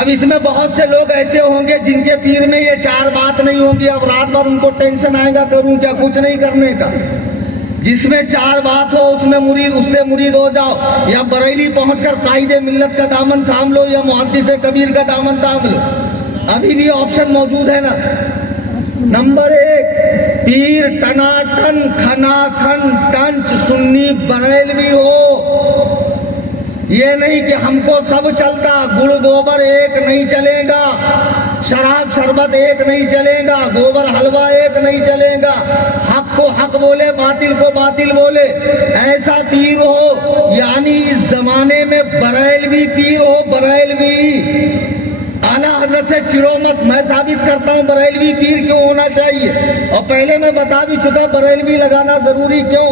اب اس میں بہت سے لوگ ایسے ہوں گے جن کے پیر میں یہ 4 بات نہیں ہوں گی، اب رات بھر ان کو ٹینشن آئے گا کروں کیا، کچھ نہیں کرنے کا۔ جس میں 4 بات ہو اس میں مرید، اس سے مرید ہو جاؤ، یا بریلی پہنچ کر قائد ملت کا دامن تھام لو، یا محدث کبیر کا دامن تھام لو، ابھی بھی آپشن موجود ہے نا۔ نمبر 1، پیر ٹناٹن کھنا کھن ٹنچ سنی بریلوی ہو، یہ نہیں کہ ہم کو سب چلتا، گڑ گوبر ایک نہیں چلے گا، شراب شربت ایک نہیں چلے گا، گوبر حلوہ ایک نہیں چلے گا، حق کو حق بولے، باطل کو باطل بولے، ایسا پیر ہو، یعنی اس زمانے میں بریلوی پیر ہو، بریلوی۔ اعلیٰ حضرت سے چڑو مت، میں ثابت کرتا ہوں بریلوی پیر کیوں ہونا چاہیے، اور پہلے میں بتا بھی چکا بریلوی لگانا ضروری کیوں۔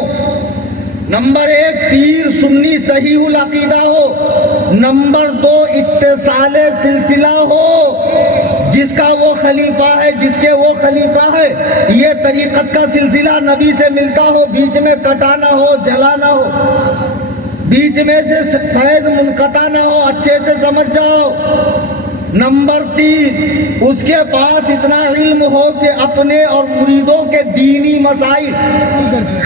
نمبر 1، پیر سنی صحیح العقیدہ ہو۔ نمبر 2، اتصال سلسلہ ہو، جس کا وہ خلیفہ ہے، جس کے وہ خلیفہ ہے، یہ طریقت کا سلسلہ نبی سے ملتا ہو، بیچ میں کٹانا ہو، جلانا ہو، بیچ میں سے فیض منقطع نہ ہو، اچھے سے سمجھ جاؤ۔ نمبر 3، اس کے پاس اتنا علم ہو کہ اپنے اور مریدوں کے دینی مسائل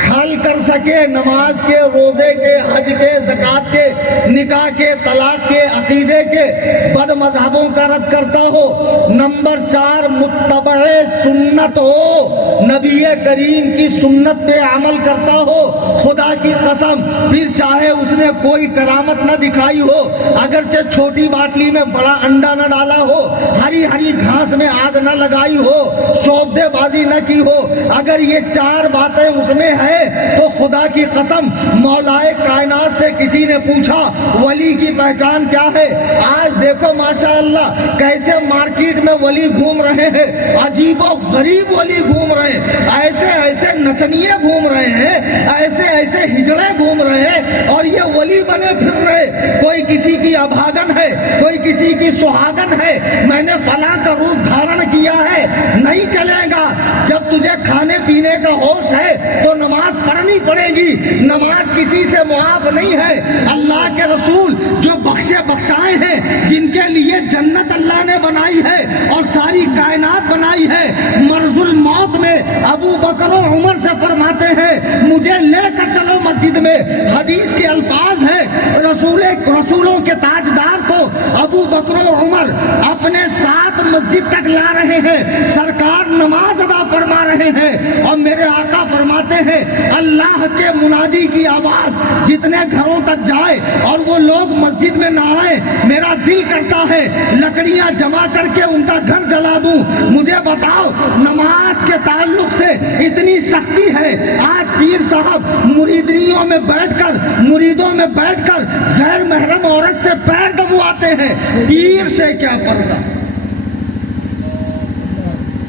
حل کر سکے، نماز کے، روزے کے، حج کے، زکوٰۃ کے، نکاح کے، طلاق کے، عقیدے کے، بد مذہبوں کا رد کرتا ہو۔ نمبر 4، متبع سنت ہو، نبی کریم کی سنت پہ عمل کرتا ہو۔ خدا کی قسم، پھر چاہے اس نے کوئی کرامت نہ دکھائی ہو، اگرچہ چھوٹی باٹلی میں بڑا انڈا نہ ڈالا ہو، ہری ہری گھاس میں آگ نہ لگائی ہو، شعبدے بازی نہ کی ہو، اگر یہ 4 باتیں اس میں ہے تو خدا کی قسم، مولائے کائنات سے کسی نے پوچھا ولی کی پہچان کیا ہے؟ آج دیکھو ماشاءاللہ کیسے مارکیٹ میں ولی گھوم رہے ہیں، عجیب و غریب ولی گھوم رہے ہیں، ایسے ایسے نچنیے گھوم رہے ہیں، ایسے ایسے ہجڑے گھوم رہے ہیں، اور یہ ولی بنے پھر رہے۔ کوئی کسی کی ابھاگن ہے، کوئی کسی کی سہاگن ہے، میں نے فلاں کا روپ دھارن کیا ہے، نہیں چلے گا۔ جب تجھے کھانے پینے کا ہوش ہے تو نماز پڑھنی پڑے گی، نماز کسی سے معاف نہیں ہے۔ اللہ کے رسول جو بخشے بخشائے ہیں، جن کے لیے جنت اللہ نے بنائی ہے اور ساری کائنات بنائی ہے، مرض الموت میں ابو بکر و عمر سے فرماتے ہیں مجھے لے کر چلو مسجد میں۔ حدیث کے الفاظ ہیں، رسولوں کے تاجدار کو ابو بکر و عمر اپنے ساتھ مسجد تک لا رہے ہیں، سرکار نماز ادا فرما رہے ہیں، اور میرے آقا فرماتے ہیں اللہ کے منادی کی آواز جتنے گھروں تک جائے اور وہ لوگ مسجد میں نہ آئے، میرا دل کرتا ہے لکڑیاں جمع کر کے ان کا گھر جلا دوں۔ مجھے بتاؤ، نماز کے تعلق سے اتنی سختی ہے، آج پیر صاحب مریدیوں میں بیٹھ کر، مریدوں میں بیٹھ کر غیر محرم عورت سے پیر دبواتے ہیں۔ پیر سے کیا پردہ؟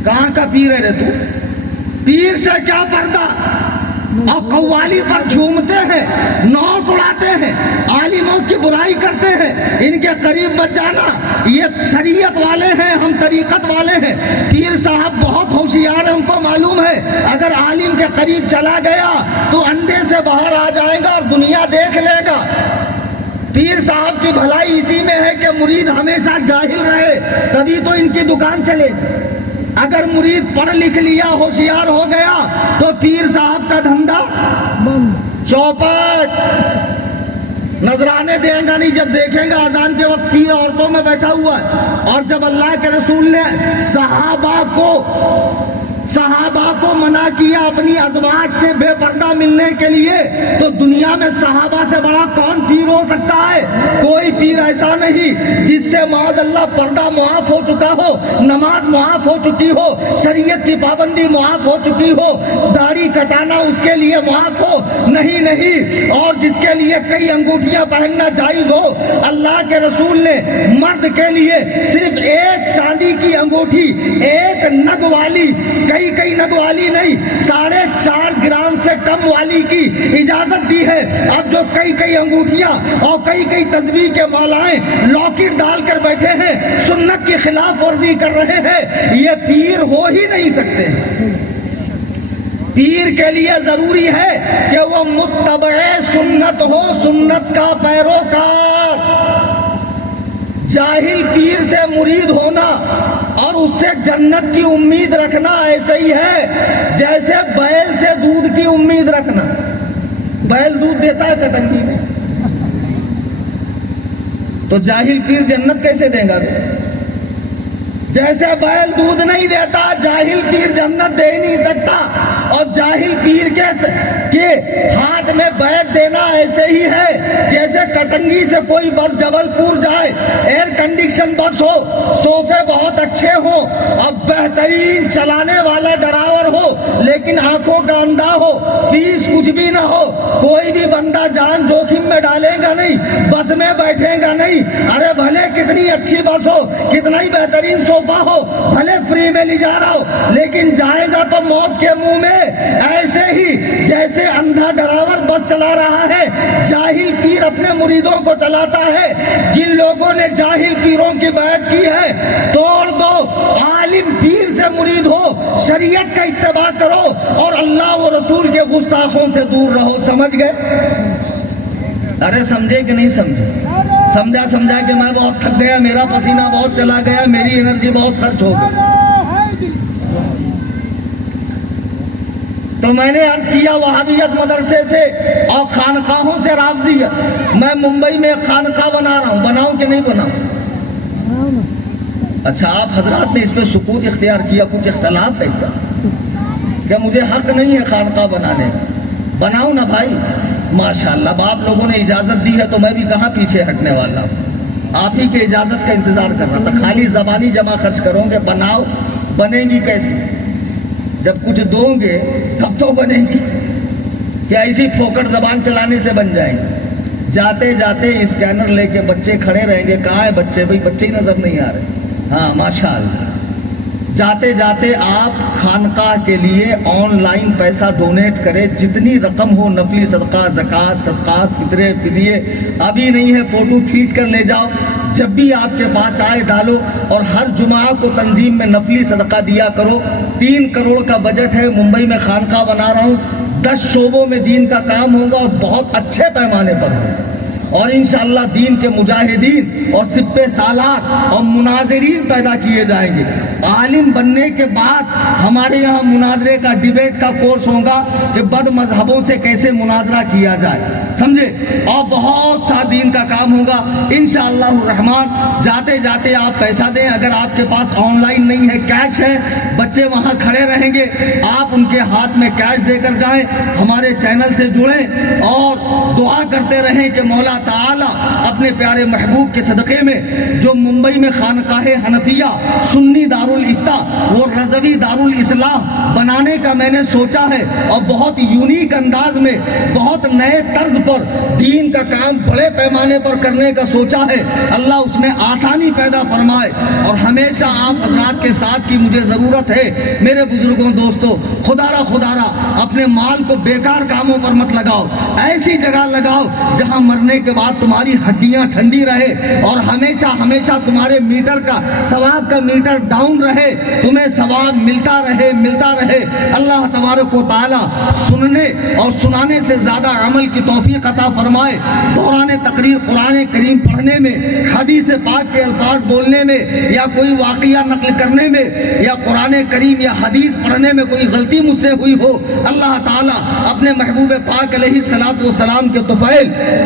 کہاں کا پیر ہے رے تو؟ پیر سے کیا پردہ؟ اور قوالی پر جھومتے ہیں، نوٹ اڑاتے ہیں، عالموں کی برائی کرتے ہیں، ان کے قریب مت جانا، یہ شریعت والے ہیں، ہم طریقت والے ہیں۔ پیر صاحب بہت ہوشیار ہے، ہم کو معلوم ہے اگر عالم کے قریب چلا گیا تو انڈے سے باہر آ جائے گا اور دنیا دیکھ لے گا۔ پیر صاحب کی بھلائی اسی میں ہے کہ مرید ہمیشہ جاہل رہے، تبھی تو ان کی دکان چلے۔ اگر مرید پڑھ لکھ لیا، ہوشیار ہو گیا تو پیر صاحب کا دھندا چوپٹ، نذرانے دیں گا نہیں۔ جب دیکھیں گا اذان کے وقت پیر عورتوں میں بیٹھا ہوا ہے، اور جب اللہ کے رسول نے صحابہ کو منع کیا اپنی ازواج سے بے پردہ ملنے کے لیے، تو دنیا میں صحابہ سے بڑا کون پیر ہو سکتا ہے؟ کوئی پیر ایسا نہیں جس سے معاذ اللہ پردہ معاف ہو چکا ہو، نماز معاف ہو چکی ہو، شریعت کی پابندی معاف ہو چکی ہو، داڑھی کٹانا اس کے لیے معاف ہو، نہیں نہیں، اور جس کے لیے کئی انگوٹھیاں پہننا جائز ہو۔ اللہ کے رسول نے مرد کے لیے صرف ایک چاندی کی انگوٹھی، ایک نگ والی، کئی نگ والی نہیں، 4.5 گرام سے کم والی کی اجازت دی ہے۔ اب جو کئی انگوٹھیاں اور کئی تسبیح کے مالائیں لاکٹ ڈال کر بیٹھے ہیں، سنت کی خلاف ورزی کر رہے ہیں، یہ پیر ہو ہی نہیں سکتے۔ پیر کے لیے ضروری ہے کہ وہ متبع سنت ہو، سنت کا پیروکار۔ جاہل پیر سے مرید ہونا اور اس سے جنت کی امید رکھنا ایسے ہی ہے جیسے بیل سے دودھ کی امید رکھنا۔ بیل دودھ دیتا ہے کٹنگی میں، تو جاہل پیر جنت کیسے دے گا؟ جیسے بیل دودھ نہیں دیتا، جاہل پیر جنت دے نہیں سکتا۔ اور جاہل پیر کے ہاتھ میں بیعت دینا ایسے ہی ہے جیسے کٹنگی سے کوئی بس جبل پور جائے، ایئر کنڈیشن بس ہو، صوفے بہت اچھے ہوں اور بہترین چلانے والا ڈرائیور ہو، لیکن آنکھوں کا اندھا ہو، فیس کچھ بھی نہ ہو، کوئی بھی بندہ جان جوخم میں ڈالے گا نہیں، بس میں بیٹھے گا نہیں۔ ارے بھلے کتنی اچھی بس ہو، کتنا ہی بہترین صوفہ ہو، بھلے فری میں لے جا رہا ہو، لیکن جائے گا تو موت کے منہ میں۔ ایسے ہی جیسے اندھا ڈرائیور بس چلا رہا ہے، جاہل پیر اپنے مریدوں کو چلاتا ہے۔ جن لوگوں نے جاہل پیروں کی بیعت کی ہے، توڑ دو، عالم پیر سے مرید ہو، شریعت کا اتباع کرو اور اللہ و رسول کے گستاخوں سے دور رہو۔ سمجھ گئے؟ ارے سمجھے کہ نہیں سمجھے؟ سمجھا کہ میں بہت تھک گیا، میرا پسینہ بہت چلا گیا، میری انرجی بہت خرچ ہو گئی۔ تو میں نے عرض کیا وہابیت مدرسے سے اور خانقاہوں سے رافضیت۔ میں ممبئی میں ایک خانقاہ بنا رہا ہوں، بناؤں کہ نہیں بناؤں؟ اچھا آپ حضرات نے اس پہ سکوت اختیار کیا، کچھ اختلاف ہے کیا مجھے حق نہیں ہے خانقاہ بنانے کا؟ بناؤں نا بھائی، ماشاءاللہ آپ لوگوں نے اجازت دی ہے تو میں بھی کہاں پیچھے ہٹنے والا ہوں۔ آپ ہی کے اجازت کا انتظار کر رہا تھا۔ خالی زبانی جمع خرچ کرو گے، بناؤ، بنے گی کیسے؟ جب کچھ دو گے تب تو بنے گی، کیا ایسی پھوکٹ زبان چلانے سے بن جائیں گے؟ جاتے جاتے اسکینر لے کے بچے کھڑے رہیں گے، کہاں ہے بچے؟ بھائی بچے ہی نظر نہیں آ رہے۔ ہاں ماشاءاللہ، جاتے جاتے آپ خانقاہ کے لیے آن لائن پیسہ ڈونیٹ کرے، جتنی رقم ہو، نفلی صدقہ، زکوٰۃ، صدقات، فطرے، فدیے، ابھی نہیں ہے فوٹو کھینچ کر لے جاؤ، جب بھی آپ کے پاس آئے ڈالو، اور ہر جمعہ کو تنظیم میں نفلی صدقہ دیا کرو۔ 3 کروڑ کا بجٹ ہے، ممبئی میں خانقاہ بنا رہا ہوں، 10 شعبوں میں دین کا کام ہوگا اور بہت اچھے پیمانے پر ہوگا، اور انشاءاللہ دین کے مجاہدین اور سپہ سالار اور مناظرین پیدا کیے جائیں گے۔ عالم بننے کے بعد ہمارے یہاں مناظرے کا، ڈیبیٹ کا کورس ہوگا کہ بد مذہبوں سے کیسے مناظرہ کیا جائے، سمجھے؟ اور بہت سا دین کا کام ہوگا انشاءاللہ الرحمن۔ جاتے جاتے آپ پیسہ دیں، اگر آپ کے پاس آن لائن نہیں ہے، کیش ہے، بچے وہاں کھڑے رہیں گے، آپ ان کے ہاتھ میں کیش دے کر جائیں، ہمارے چینل سے جڑیں اور دعا کرتے رہیں کہ مولا تعالیٰ اپنے پیارے محبوب کے صدقے میں جو ممبئی میں خانقاہ حنفیہ سنی دارالفتاح وہ رضوی دارالاسلام بنانے کا میں نے سوچا ہے، اور بہت یونیک انداز میں، بہت نئے طرز پر دین کا کام بڑے پیمانے پر کرنے کا سوچا ہے، اللہ اس میں آسانی پیدا فرمائے۔ اور ہمیشہ آپ حضرات کے ساتھ کی مجھے ضرورت ہے، میرے بزرگوں، دوستوں، خدا را اپنے مال کو بیکار کاموں پر مت لگاؤ، ایسی جگہ لگاؤ جہاں مرنے کے بعد تمہاری ہڈیاں ٹھنڈی رہے اور ہمیشہ تمہارے میٹر کا، ثواب کا میٹر ڈاؤن رہے، تمہیں ثواب ملتا رہے۔ اللہ تبارک و تعالی سننے اور سنانے سے زیادہ عمل کی توفیق عطا فرمائے۔ دوران تقریر قرآن کریم پڑھنے میں، حدیث پاک کے الفاظ بولنے میں، یا کوئی واقعہ نقل کرنے میں، یا قرآن کریم یا حدیث پڑھنے میں کوئی غلطی مجھ سے ہوئی ہو، اللہ تعالیٰ اپنے محبوب پاک علیہ الصلوۃ والسلام کے طفیل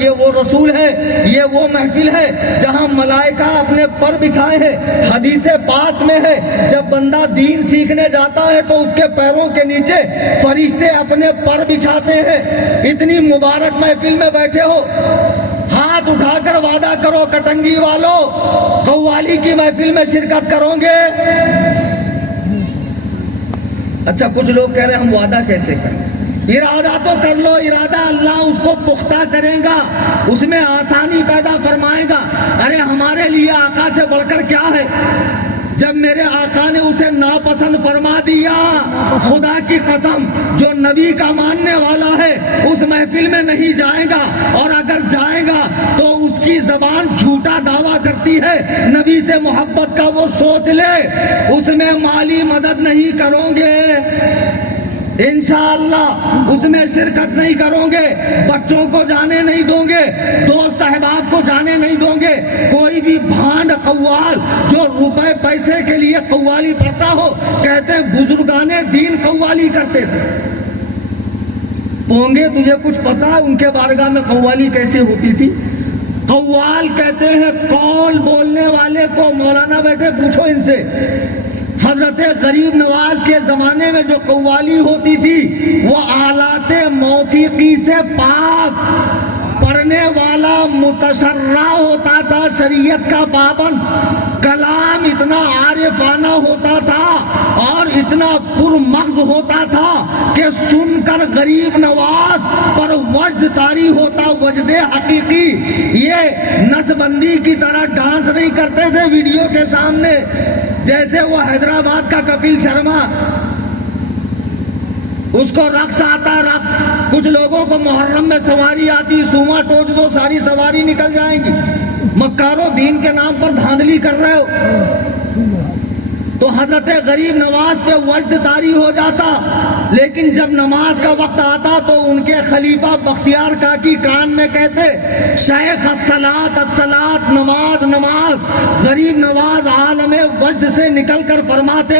یہ وہ رسول ہے، یہ وہ محفل ہے جہاں ملائکہ اپنے پر بچھائے ہیں۔ حدیث پاک میں ہے جب بندہ دین سیکھنے جاتا ہے تو اس کے پیروں کے نیچے فرشتے اپنے پر بچھاتے ہیں۔ اتنی مبارک محفل میں بیٹھے ہو، ہاتھ اٹھا کر وعدہ کرو کٹنگی والوں، قوالی کی محفل میں شرکت کرو گے؟ اچھا کچھ لوگ کہہ رہے ہیں ہم وعدہ کیسے کریں؟ ارادہ تو کر لو، ارادہ اللہ اس کو پختہ کرے گا، اس میں آسانی پیدا فرمائے گا۔ ارے ہمارے لیے آقا سے بڑھ کر کیا ہے؟ جب میرے آقا نے اسے ناپسند فرما دیا، خدا کی قسم جو نبی کا ماننے والا ہے اس محفل میں نہیں جائے گا، اور اگر جائے گا تو اس کی زبان جھوٹا دعویٰ کرتی ہے نبی سے محبت کا، وہ سوچ لے اس میں مالی مدد نہیں کرو گے، انشاءاللہ اس میں شرکت نہیں کرو گے، بچوں کو جانے نہیں دو گے، دوست احباب کو جانے نہیں دو گے۔ کوئی بھی بھانڈ قوال جو روپے پیسے کے لیے قوالی پڑھتا ہو، کہتے ہیں بزرگان دین قوالی کرتے تھے۔ پونگے تجھے کچھ پتا ہے ان کے بارگاہ میں قوالی کیسے ہوتی تھی؟ قوال کہتے ہیں قول بولنے والے کو۔ مولانا بیٹے پوچھو ان سے، حضرت غریب نواز کے زمانے میں جو قوالی ہوتی تھی وہ آلات موسیقی سے پاک، پڑھنے والا متشرع ہوتا تھا، شریعت کا پابند، کلام اتنا عارفانہ ہوتا تھا اور اتنا پرمغز ہوتا تھا کہ سن کر غریب نواز پر وجد طاری ہوتا، وجد حقیقی۔ یہ نسبندی کی طرح ڈانس نہیں کرتے تھے ویڈیو کے سامنے، جیسے وہ حیدرآباد کا کپل شرما، اس کو رقص آتا ہے، رقص۔ کچھ لوگوں کو محرم میں سواری آتی، سوما ٹوچ دو ساری سواری نکل جائیں گی۔ مکارو دین کے نام پر دھاندلی کر رہے ہو۔ تو حضرت غریب نواز پہ وجد طاری ہو جاتا، لیکن جب نماز کا وقت آتا تو ان کے خلیفہ بختیار کاکی کان میں کہتے شیخ الصلاۃ الصلاۃ، نماز نماز۔ غریب نواز عالم وجد سے نکل کر فرماتے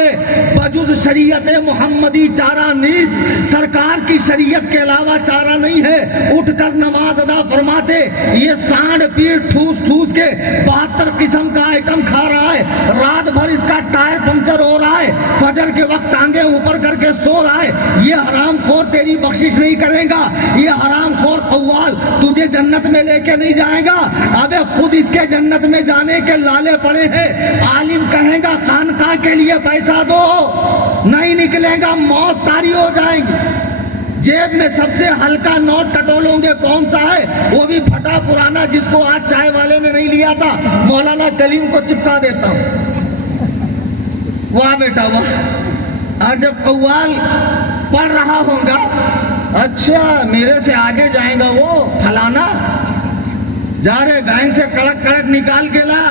بجز شریعت محمدی چارہ نیست، سرکار کی شریعت کے علاوہ چارہ نہیں ہے، اٹھ کر نماز ادا فرماتے۔ یہ سانڈ پیٹ ٹھوس ٹھوس کے 72 قسم کا آئٹم کھا رہا ہے، رات بھر اس کا ٹائر پنچر ہو رہا ہے، فجر کے وقت ٹانگیں اوپر کر کے سو رہا ہے۔ یہ حرام خور تیری بخشش نہیں کرے گا، یہ حرام خور قوال تجھے جنت میں لے کے نہیں جائے گا۔ ابے خود اس کے جنت میں جانے کے لالے پڑے ہیں۔ عالم کہے گا خانقاہ کے لیے پیسہ دو، نہیں نکلے گا، موت طاری ہو جائیں گی۔ جیب میں سب سے ہلکا نوٹ ٹٹولوں گے کون سا ہے؟ وہ بھی پھٹا پرانا جس کو آج چائے والے نے نہیں لیا تھا، مولانا کلیم کو چپکا دیتا ہوں۔ واہ بیٹا واہ۔ اور جب قوال پڑھ رہا ہوگا، اچھا میرے سے آگے جائیں گا وہ فلانا، جا رہے بینک سے کڑک کڑک نکال کے لا،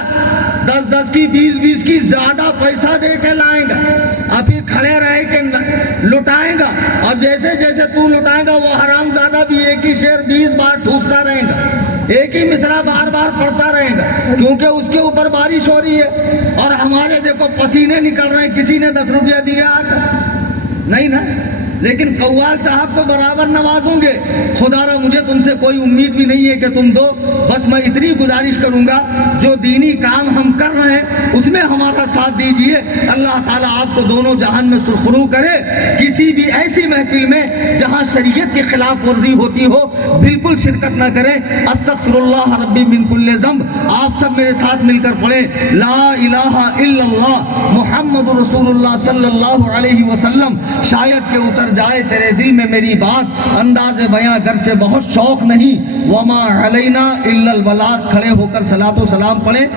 10 کی 20 کی زیادہ پیسہ دے کے لائیں گا، ابھی کھڑے رہے کہ لٹائیں گا، اور جیسے جیسے تو لٹائیں گا وہ حرام زیادہ بھی ایک ہی شعر 20 بار ٹھوستا رہے گا، ایک ہی مصرع بار بار پڑھتا رہے گا، کیونکہ اس کے اوپر بارش ہو رہی ہے اور ہمارے دیکھو پسینے نکل رہے ہیں۔ کسی نے 10 روپیہ دیا نہیں نا، لیکن قوال صاحب کو برابر نوازوں گے۔ خدا را مجھے تم سے کوئی امید بھی نہیں ہے کہ تم دو، بس میں اتنی گزارش کروں گا جو دینی کام ہم کر رہے ہیں اس میں ہمارا ساتھ دیجئے۔ اللہ تعالیٰ آپ کو دونوں جہان میں سرخرو کرے۔ کسی بھی ایسی محفل میں جہاں شریعت کی خلاف ورزی ہوتی ہو بالکل شرکت نہ کریں۔ استغفر اللہ ربی من کل ذنب۔ آپ سب میرے ساتھ مل کر پڑھیں لا الہ الا اللہ محمد رسول اللہ صلی اللہ علیہ وسلم۔ شاید کہ اتر جائے تیرے دل میں میری بات، انداز بیاں گرچہ بہت شوق نہیں، وما علینا الا البلاغ۔ کھڑے ہو کر صلاۃ و سلام پڑھیں۔